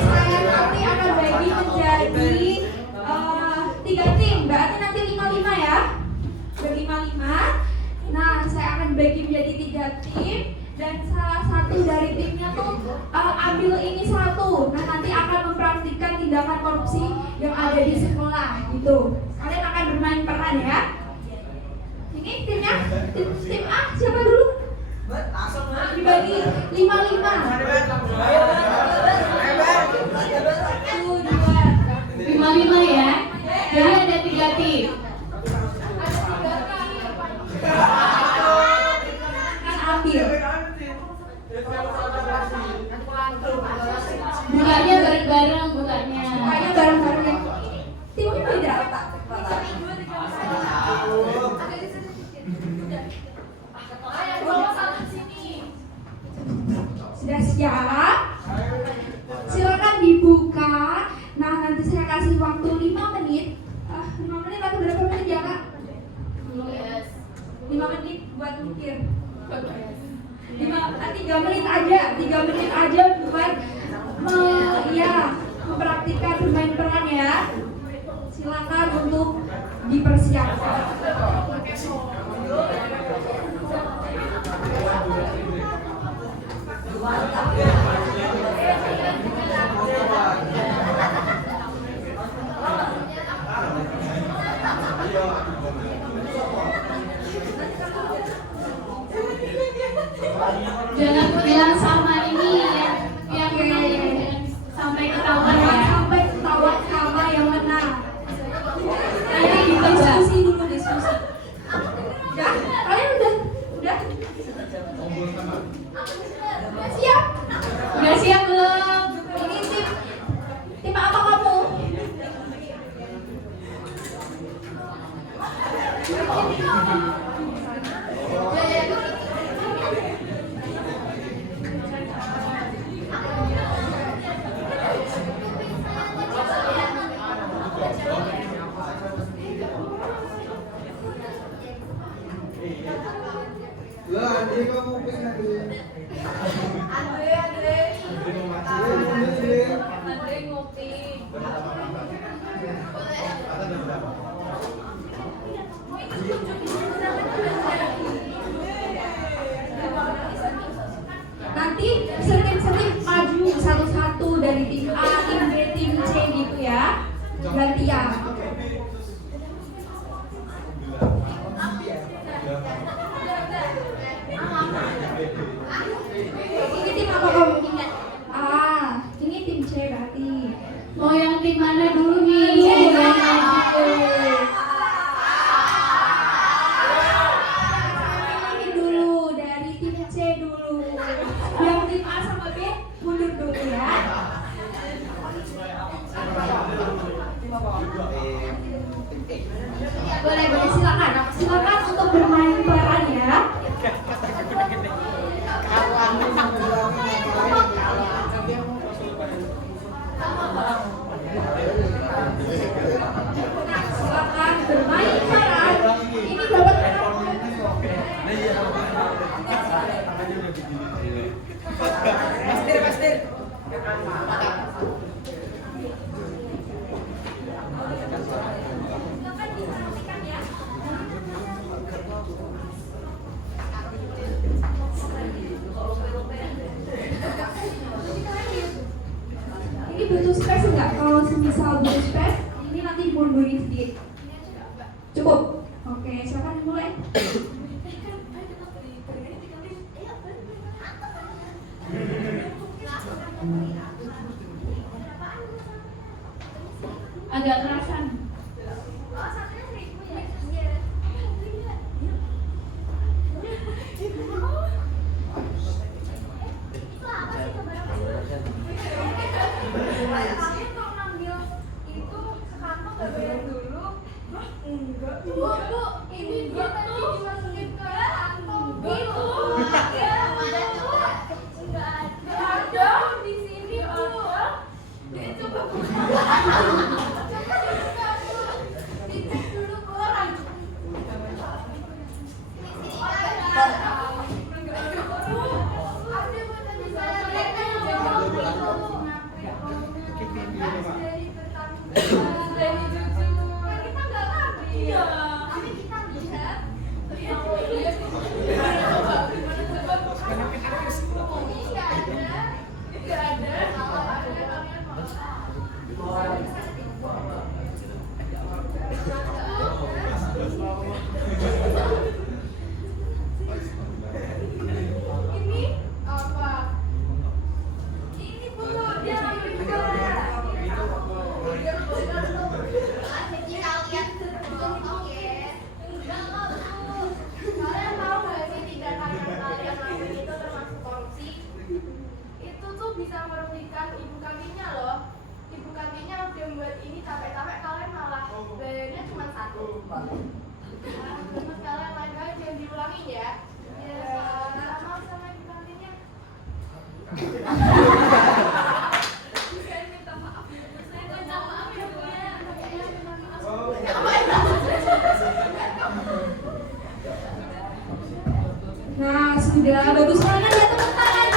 saya nanti akan bagi menjadi 3 tim. Berarti nanti 5-5 ya. Ber-5-5. Nah, saya akan bagi menjadi 3 tim dan salah satu dari timnya tuh ambil ini satu. Nah, nanti akan mempraktikkan tindakan korupsi yang ada di sekolah gitu. Kalian akan bermain peran ya. Ini timnya, tim A siapa dulu? Dibagi 5-5. 5-5 ya. Jadi ada 3 tim. Akan ambil. Bukanya bareng-bareng bukanya. Kayaknya bareng-bareng ya. Timnya beda. Sudah siap? Silakan dibuka. Nah, nanti saya kasih waktu 5 menit. 5 menit atau berapa menit ya, Kak? 5 menit buat mikir. 3 menit aja buat mempraktikkan bermain peran ya. Silakan untuk dipersiapkan. Jangan bilang sama ini yang sampai ketahuan ya. Sampai ketahuan sama yang menang. Nanti diskusi dulu. Ya, kalian udah siap? Udah siap belum? Ini tim apa kamu? Nanti setim maju satu-satu dari tim A, tim B, tim C gitu ya. Gantian. Ini tim apa kamu? Ini tim C berarti. Mau yang tim mana dulu nih? Yang maju. Ini dulu dari tim C dulu. Yang tim A sama B mundur dulu ya. Boleh silakan untuk bermain peran ya. Silakan bermain peran. Ini dapat Ini butuh space nggak? Kalau semisal butuh space, ini nanti dimundurin sedikit. Cukup. Oke, silakan dimulai. Agak kerasan. Bu, ini dia tadi dimasukin ke kantong gitu. Enggak ada di sini, Bu. Dia coba dicek dulu koran. Ada buatan di saya lihat dari jujur. Kita nggak ngerti. Iya. Tapi kita lihat. Nggak ada. Kalau ada kalian ini apa? Ini dulu dia ngambil bola. Kalian tahu nggak sih tindakan yang kalian lakuin itu termasuk korupsi? Itu tuh bisa merugikan ibu kandungnya loh. Ibu kandungnya udah buat ini capek-capek, kalian malah bayarnya cuma 1. Terus kalian lain kali jangan diulangin ya. Ya, sama sama ibu kandungnya. Saya minta maaf. Saya minta maaf ya Bu ya. Nah, sudah bagus banget ya teman-teman.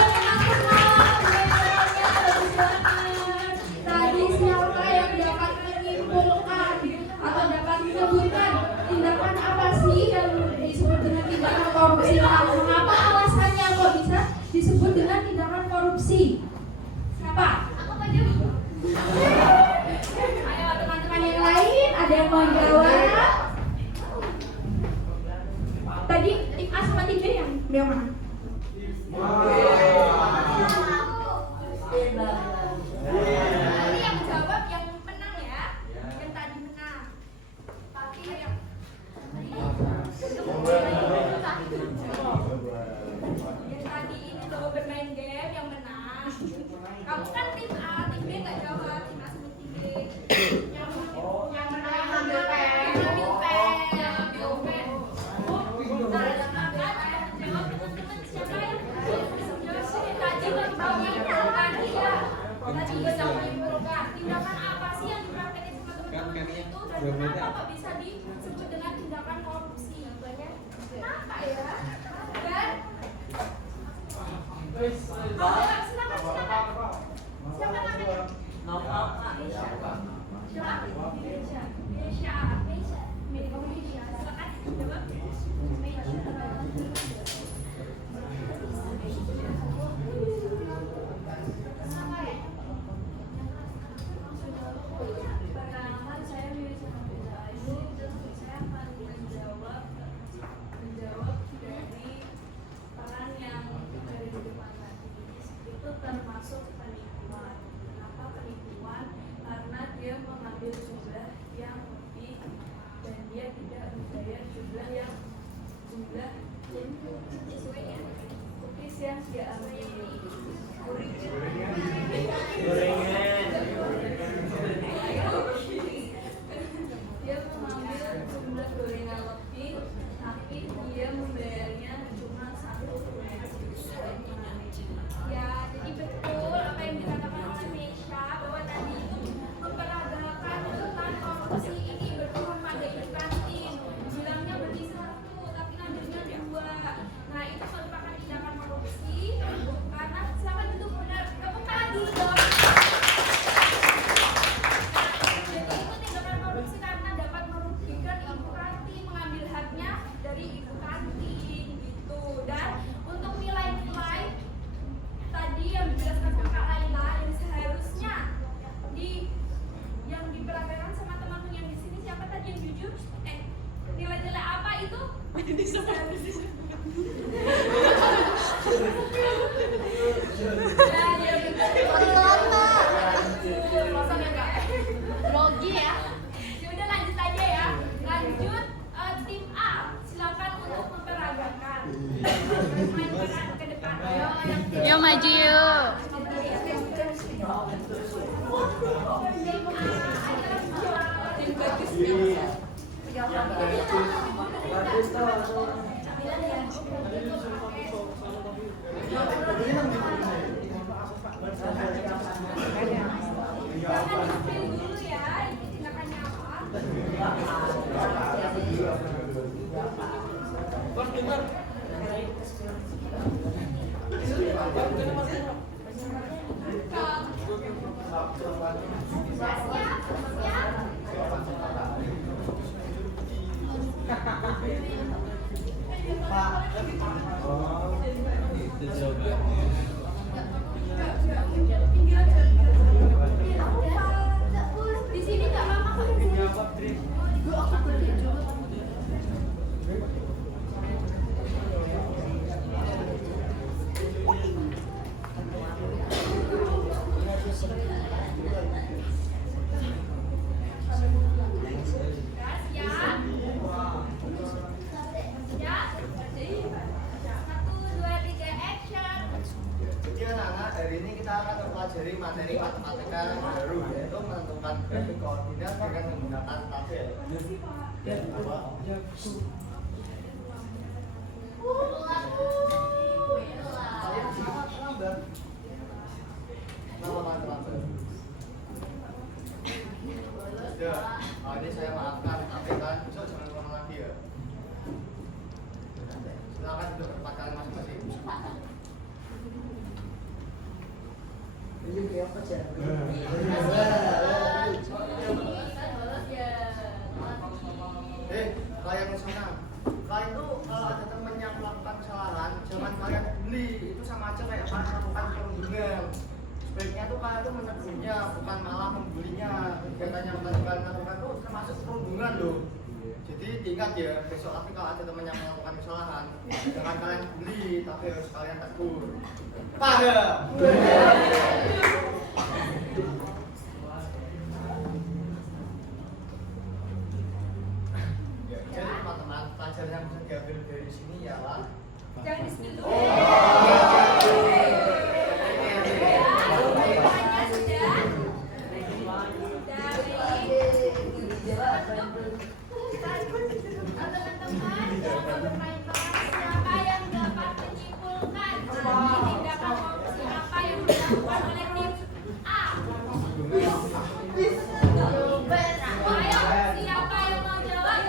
Bagus banget. Tadi siapa yang dapat menyimpulkan atau dapat menyebutkan tindakan apa sih yang disebut dengan tindakan korupsi? Mengapa alasannya kok bisa disebut dengan tindakan korupsi? Siapa? Aku aja Bu. Ayo teman-teman yang lain, ada yang mau jawab? Tadi tim A sama tim B yang mana? Nanti yang jawab yang menang ya. Yang tadi menang. Tapi yang tadi ini loh bermain game yang menang. Kamu kan tim A, tim B nggak jawab, tim A sama tim B. Yang menang yang ambil pen. Yang ambil pen. Yang ambil pen. Nah, yang jawab teman-teman siapa yang tadi nggak tahu yang tadi ya. Tadi nggak tahu yang tindakan apa sih yang dipraktekin sama teman-teman itu dan kenapa kok bisa disebut dengan tindakan korupsi? Kenapa ya? Dan silakan. Siapa namanya? Mesya. Silakan jawab. Kenapa ya? Pertama saya Mesya Ayu, terus saya akan menjawab dari peran yang dari depan tadi. Itu termasuk penipuan. Kenapa penipuan? Karena dia mengambil jumlah yang lebih dan dia tidak membayar jumlah yang sesuai ya. Cookies yang dia ambil. Dia mengambil jumlah gorengan lebih, tapi dia membayarnya cuma 1 gorengan. Ya, jadi betul apa yang dikatakan oleh Mesya bahwa tadi itu memperagakan tentang korupsi ini berturut pada ibu kantin. Bilangnya beli 1, tapi ngambilnya 2. Nah, itu merupakan tindakan korupsi. Grogi ya. Ya udah lanjut aja ya. Lanjut tim A. Silakan untuk memperagakan. Main ke depan. Ayo yang tim Yuk maju yuk. Jangan di-spill dulu ya. Ini tindakannya apa? Di sini nggak apa-apa. Hari ini kita akan mempelajari materi matematika baru, yaitu menentukan grafik koordinat dengan menggunakan tabel. Dan apa? Ini saya maafkan, tapi kan besok jangan ulang lagi ya. Silakan duduk ke tempat kalian masing-masing. Ini kayak apa sih? Kalian di sana, kalian tuh kalau ada teman yang melakukan kesalahan, jangan kalian bully. Itu sama aja kayak melakukan perundungan. Sebaiknya tuh kalian tuh menegurnya, bukan malah membulinya. Kegiatan yang kalian lakukan tuh termasuk perundungan loh. Jadi ingat ya, besok tapi kalau ada teman yang melakukan kesalahan, jangan kalian bully, tapi harus kalian tegur. Paham? Jadi teman-teman, pelajaran yang bisa diambil dari sini ialah Jangan di-spill dulu. Siapa yang dapat menyimpulkan tindakan korupsi apa yang dilakukan oleh tim A? Ayo, siapa yang mau jawab?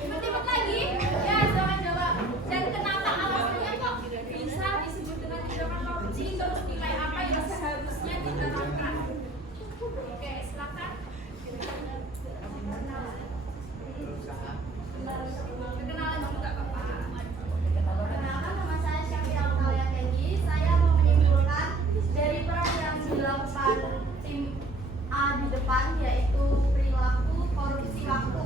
Cepet-cepet lagi. Ya, jangan jawab. Dan kenapa alasannya kok bisa disebut dengan tindakan korupsi? Terus nilai apa yang seharusnya diterapkan? Oke, silakan. Perkenalan dulu nggak apa-apa. Perkenalkan, nama saya Syafira Aukalia-Tenggi. Saya mau menyimpulkan dari peran yang dilakukan tim A di depan, yaitu perilaku korupsi waktu.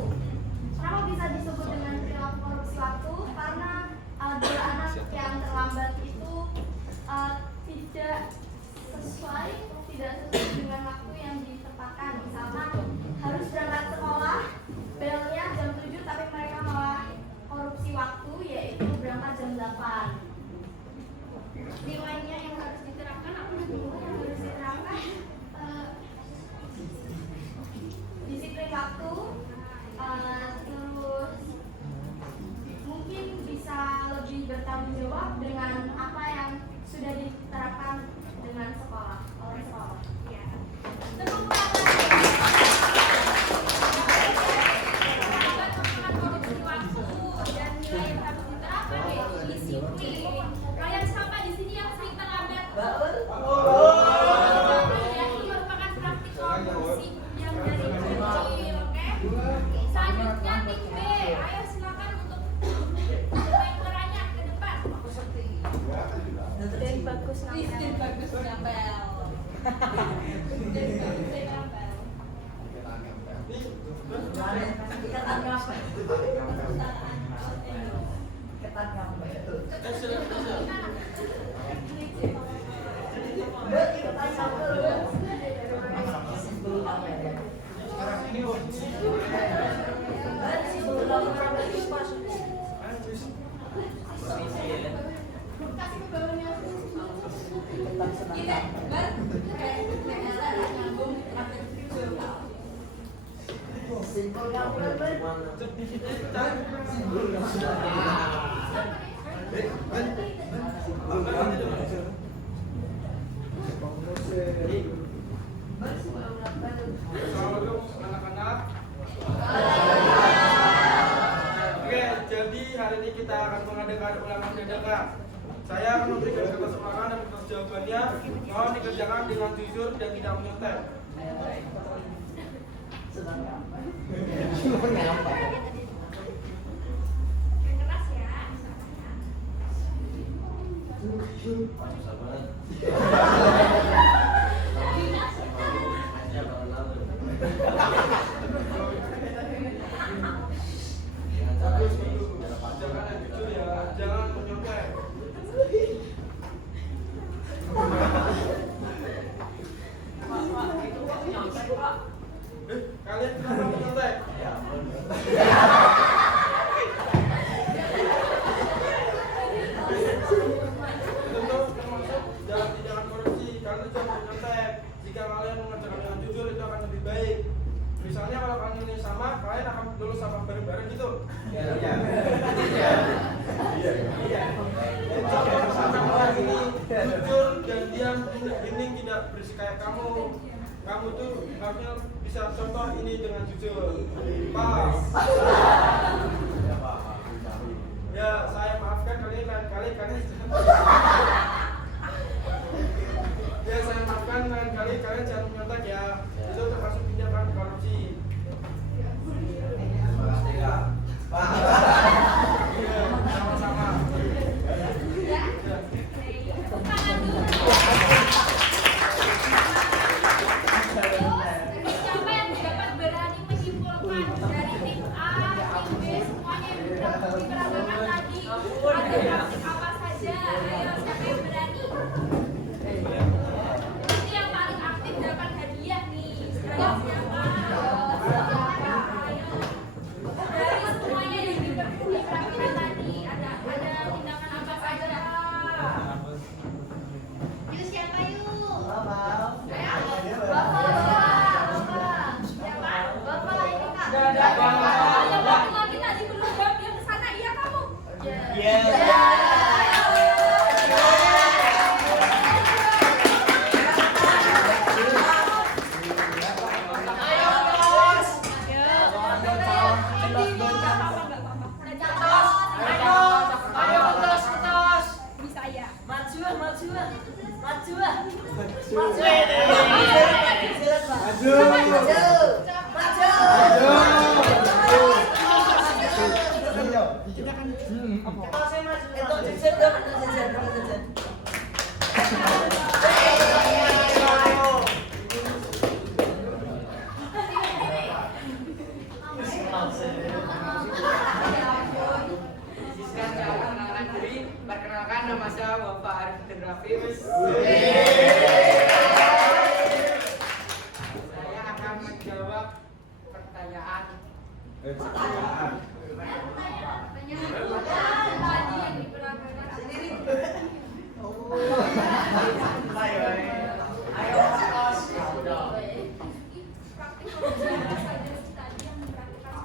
Kenapa bisa disebut dengan perilaku korupsi waktu? Karena bila anak yang terlambat itu tidak sesuai dengan waktu yang ditetapkan. Misalkan harus berangkat sekolah, belnya jam 7 tapi mereka malah korupsi waktu, yaitu berangkat jam 8. Nilainya yang harus diterapkan apa yang harus diterapkan? Disiplin waktu, terus mungkin bisa lebih bertanggung jawab dengan apa yang sudah diterapkan dengan sekolah, oleh sekolah. Ya. Tepuk tangan. Korupsi waktu dan nilai yang harus diterapkan yaitu disiplin. Kalian siapa di sini yang sering terlambat? Ya, ini merupakan praktik korupsi yang dari kecil, oke? Selanjutnya tim B. Ayo silakan untuk main perannya ke depan. Bagus Bagus nambel. Iketannya apa? Iketannya apa? Assalamualaikum anak-anak. Oke, jadi hari ini kita akan mengadakan ulangan dadakan. Saya akan memberikan kertas ulangan dan kertas jawabannya. Mohon dikerjakan dengan jujur dan tidak menyontek. Yang keras ya. Jangan yang jujur ya, jangan menyontek. Kalian kenapa menyontek? Tentu termasuk dalam tindakan korupsi, kalian jangan menyontek. Jika kalian mengerjakan dengan jujur itu akan lebih baik. Misalnya kalau kalian ini sama, kalian akan lulus sama bareng-bareng gitu. Contoh pertama ini jujur dan diam, ini tidak berisik kayak kamu. Kamu tuh harusnya bisa contoh ini dengan jujur. Pas. Ya, saya maafkan kali ini lain kali kalian. Ya, saya maafkan lain kali kalian jangan menyontek ya. Itu termasuk tindakan korupsi. Iya, sama-sama. Tangan dulu. Terus siapa yang dapat berani menyimpulkan dari tim A, tim B, semuanya yang dikeragakan tadi ada praktik apa saja? Ayo, siapa yang berani? Nanti yang paling aktif dapat hadiah nih. Ayo, siapa? Ayo. Dari semuanya yang dikeragakan tadi ada tindakan apa saja? Yuk siapa yuk? Bapak. Bapak ini kak. Yang laki-laki tadi belum jawab yang kesana, iya kamu? Bisa ya. Perkenalkan nama saya Bapak Arif Rafius. Saya akan menjawab pertanyaan. Tadi yang diperagakan sendiri. Ayo, Mas. Praktik korupsi apa saja sih tadi yang dipraktikkan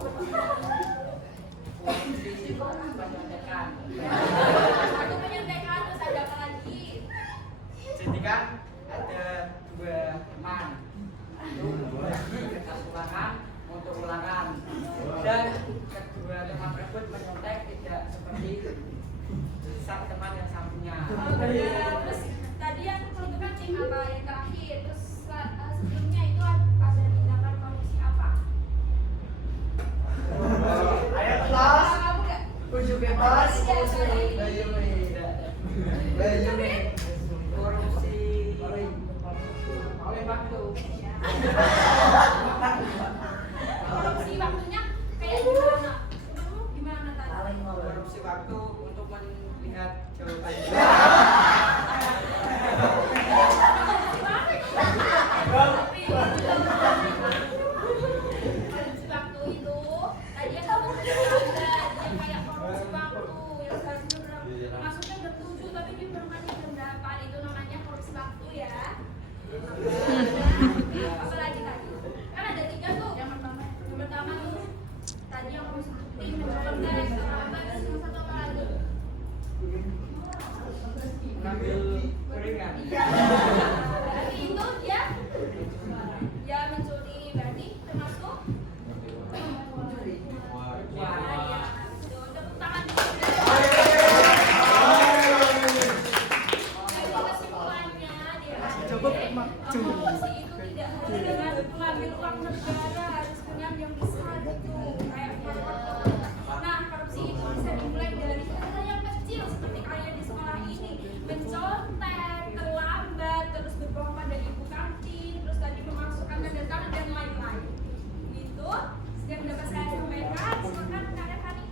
satu penyontekan, terus ada apa lagi? Jadi kan ada dua teman kertas ulangan untuk ulangan dan kedua teman tersebut menyontek tidak seperti sang teman yang satunya. Terus tadi yang peruntukan tim apa yang terakhir? Terus sebelumnya itu ada tindakan korupsi apa? Ayo kelas. Kamu nggak? Ujuk bebas. Korupsi oleh waktu. Apalagi tadi? Kan ada 3 tuh. Yang pertama tuh tadi yang harus tim mencontek apa terus yang satu apa lagi? Mengambil gorengan. Iya. Berarti itu dia mencuri, berarti termasuk ya. Tuh, tepuk tangan. Jadi kesimpulannya korupsi itu tidak hanya dengan mengambil uang negara, harus dengan yang besar gitu, kayak koruptor. Nah, korupsi itu bisa dimulai dari hal yang kecil seperti kalian di sekolah ini, mencontek, terlambat, terus berbohong pada ibu kantin, terus tadi memasukkan tanda tangan dan lain-lain. Itu yang dapat saya sampaikan. Silakan Kak Fani.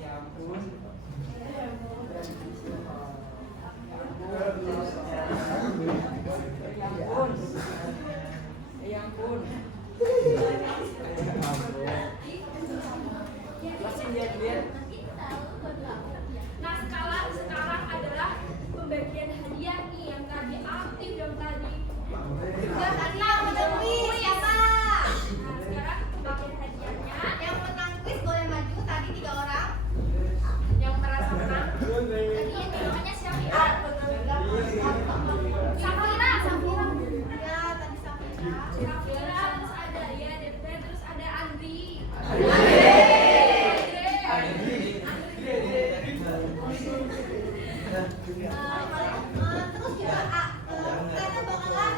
Ya ampun. Ya ampun. Masih lihat-lihat. Nah, sekarang adalah pembagian hadiah nih, yang tadi aktif, yang tadi Udah tadi yang menang kuis siapa? Nah, sekarang pembagian hadiahnya Yang menang kuis boleh maju tadi 3 orang. yang merasa menang. Tadi yang namanya siapa? Safira. Ya, tadi Safira. Safira, terus ada ya Dede, terus ada Andri. Terus juga kita bakalan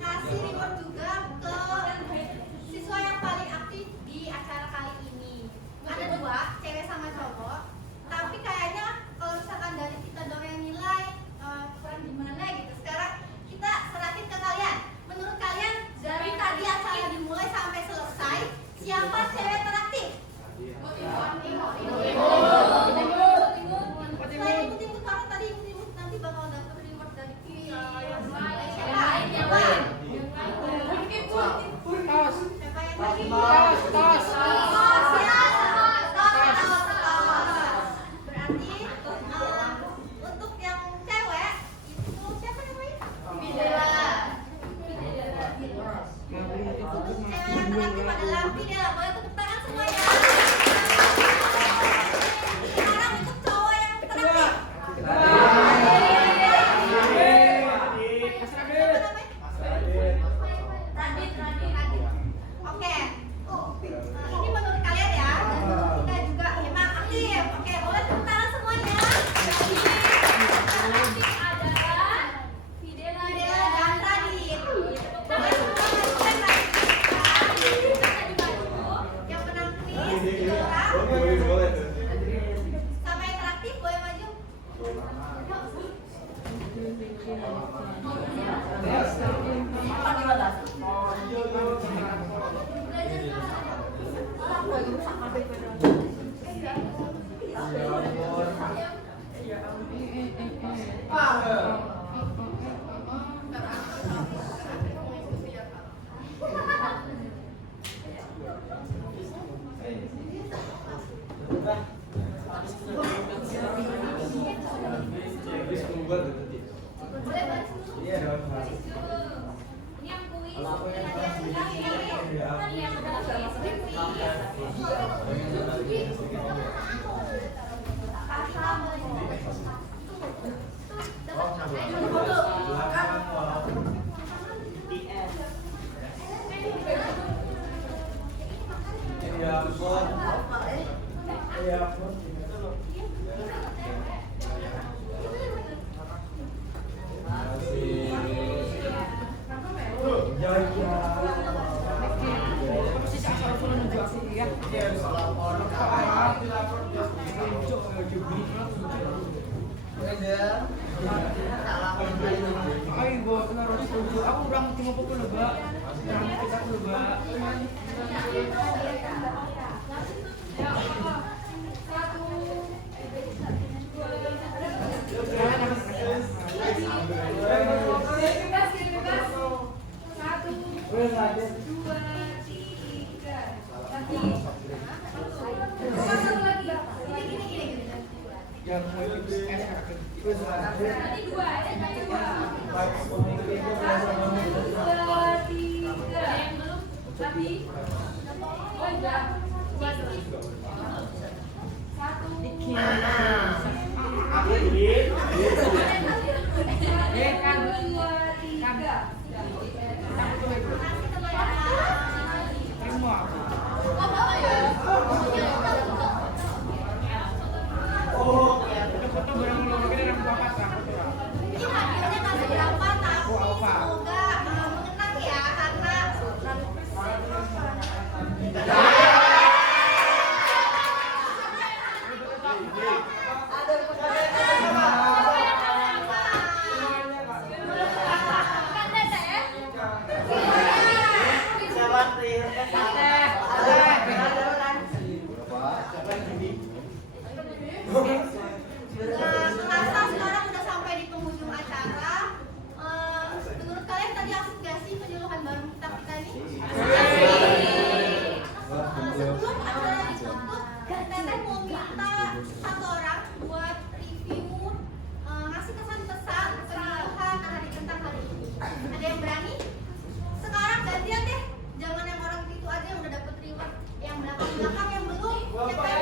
kasih reward juga ke siswa yang paling aktif di acara kali ini. Ada 2, cewek sama cowok. Tapi kayaknya kalau misalkan dari kita doang yang nilai kurang gimana gitu. Sekarang kita serahin ke kalian. Menurut kalian dari tadi acara dimulai sampai selesai, siapa cewek teraktif? Selain ikut-ikut kamu tadi ikut-ikut nanti bakal dapet reward dari siapa? Siapa yang tadi? Tos. Berarti untuk yang cewek itu siapa namanya? Untuk cewek yang teraktif adalah Fidela. Boleh tepuk tangan semuanya. Sekarang untuk cowok yang teraktif. Radit. Oke. Ini menurut kalian ya. Kita juga emang aktif. Oke, boleh tepuk tangan semuanya. Aktif adalah Fidela Dan Radit. Tapi Yang menang kuis 3 orang. Sama yang interaktif boleh maju. Boleh maju. Ini yang kuis. Kan yang Aku kurang cuma pukul lebak. Kita lebak. Bebas. 1, 2, 3, Satu lagi. Gini. Nanti dua ada kayak dua. Satu, dua, tiga. Yang belum tadi. Oh enggak. Satu. Dua, tiga. Mungkin hadiahnya nggak seberapa, tapi semoga mengenang ya, karena Ngerasa sekarang udah sampai di penghujung acara. Menurut kalian tadi asik gak sih penyuluhan baru kita ini? Sebelum acara ditutup, Teteh mau minta satu orang buat review, ngasih kesan-pesan penyuluhan tentang hari ini. Ada yang berani? Sekarang gantian deh, jangan yang orang itu aja yang udah dapet reward. Yang belakang-belakang yang belum, yang pengen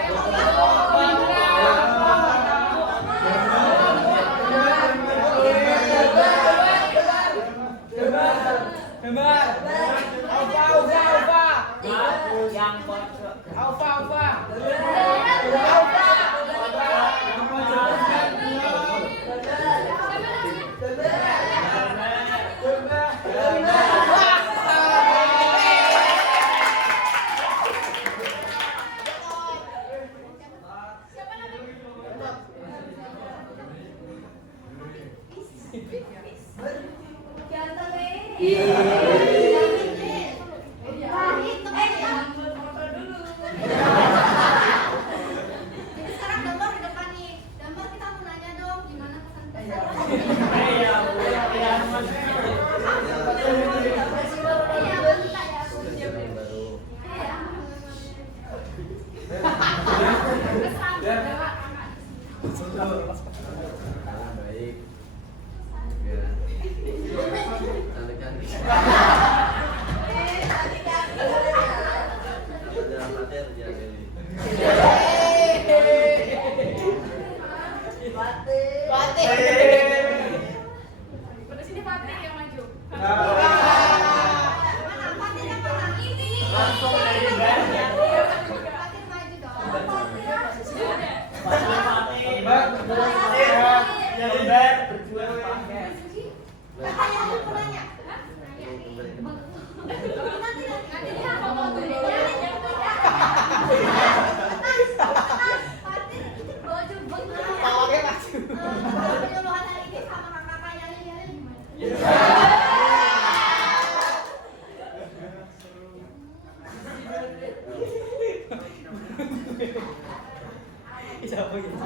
Jadi sekarang gambar di depan nih. Gambar kita mau nanya dong gimana Sini Fatih yang maju. Siapa gitu?